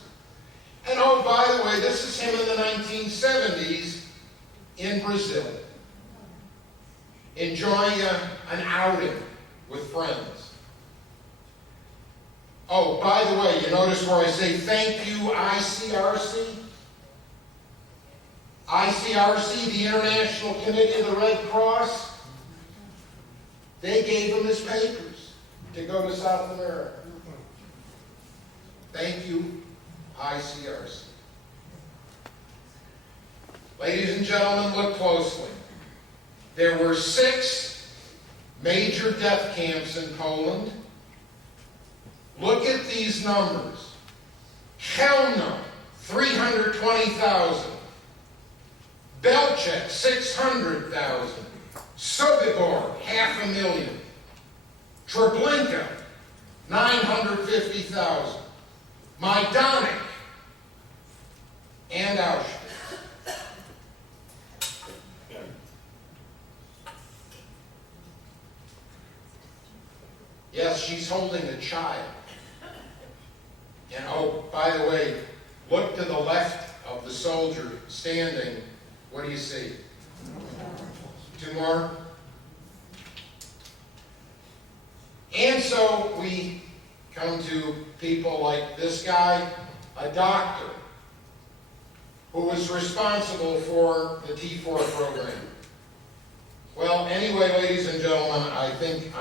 And oh, by the way, this is him in the 1970s in Brazil, enjoying an outing with friends. Oh, by the way, you notice where I say thank you, ICRC? ICRC, the International Committee of the Red Cross, they gave him his papers to go to South America. Thank you, ICRC. Ladies and gentlemen, look closely. There were 6 major death camps in Poland. Look at these numbers. Chełmno, 320,000. Belchek, 600,000. Sobibor, 500,000. Treblinka, 950,000. Majdanek, and Auschwitz. Yes, she's holding a child. And oh, by the way, look to the left of the soldier standing. What do you see? Two more? And so we come to people like this guy, a doctor, who was responsible for the T4 program. Well, anyway, ladies and gentlemen, I think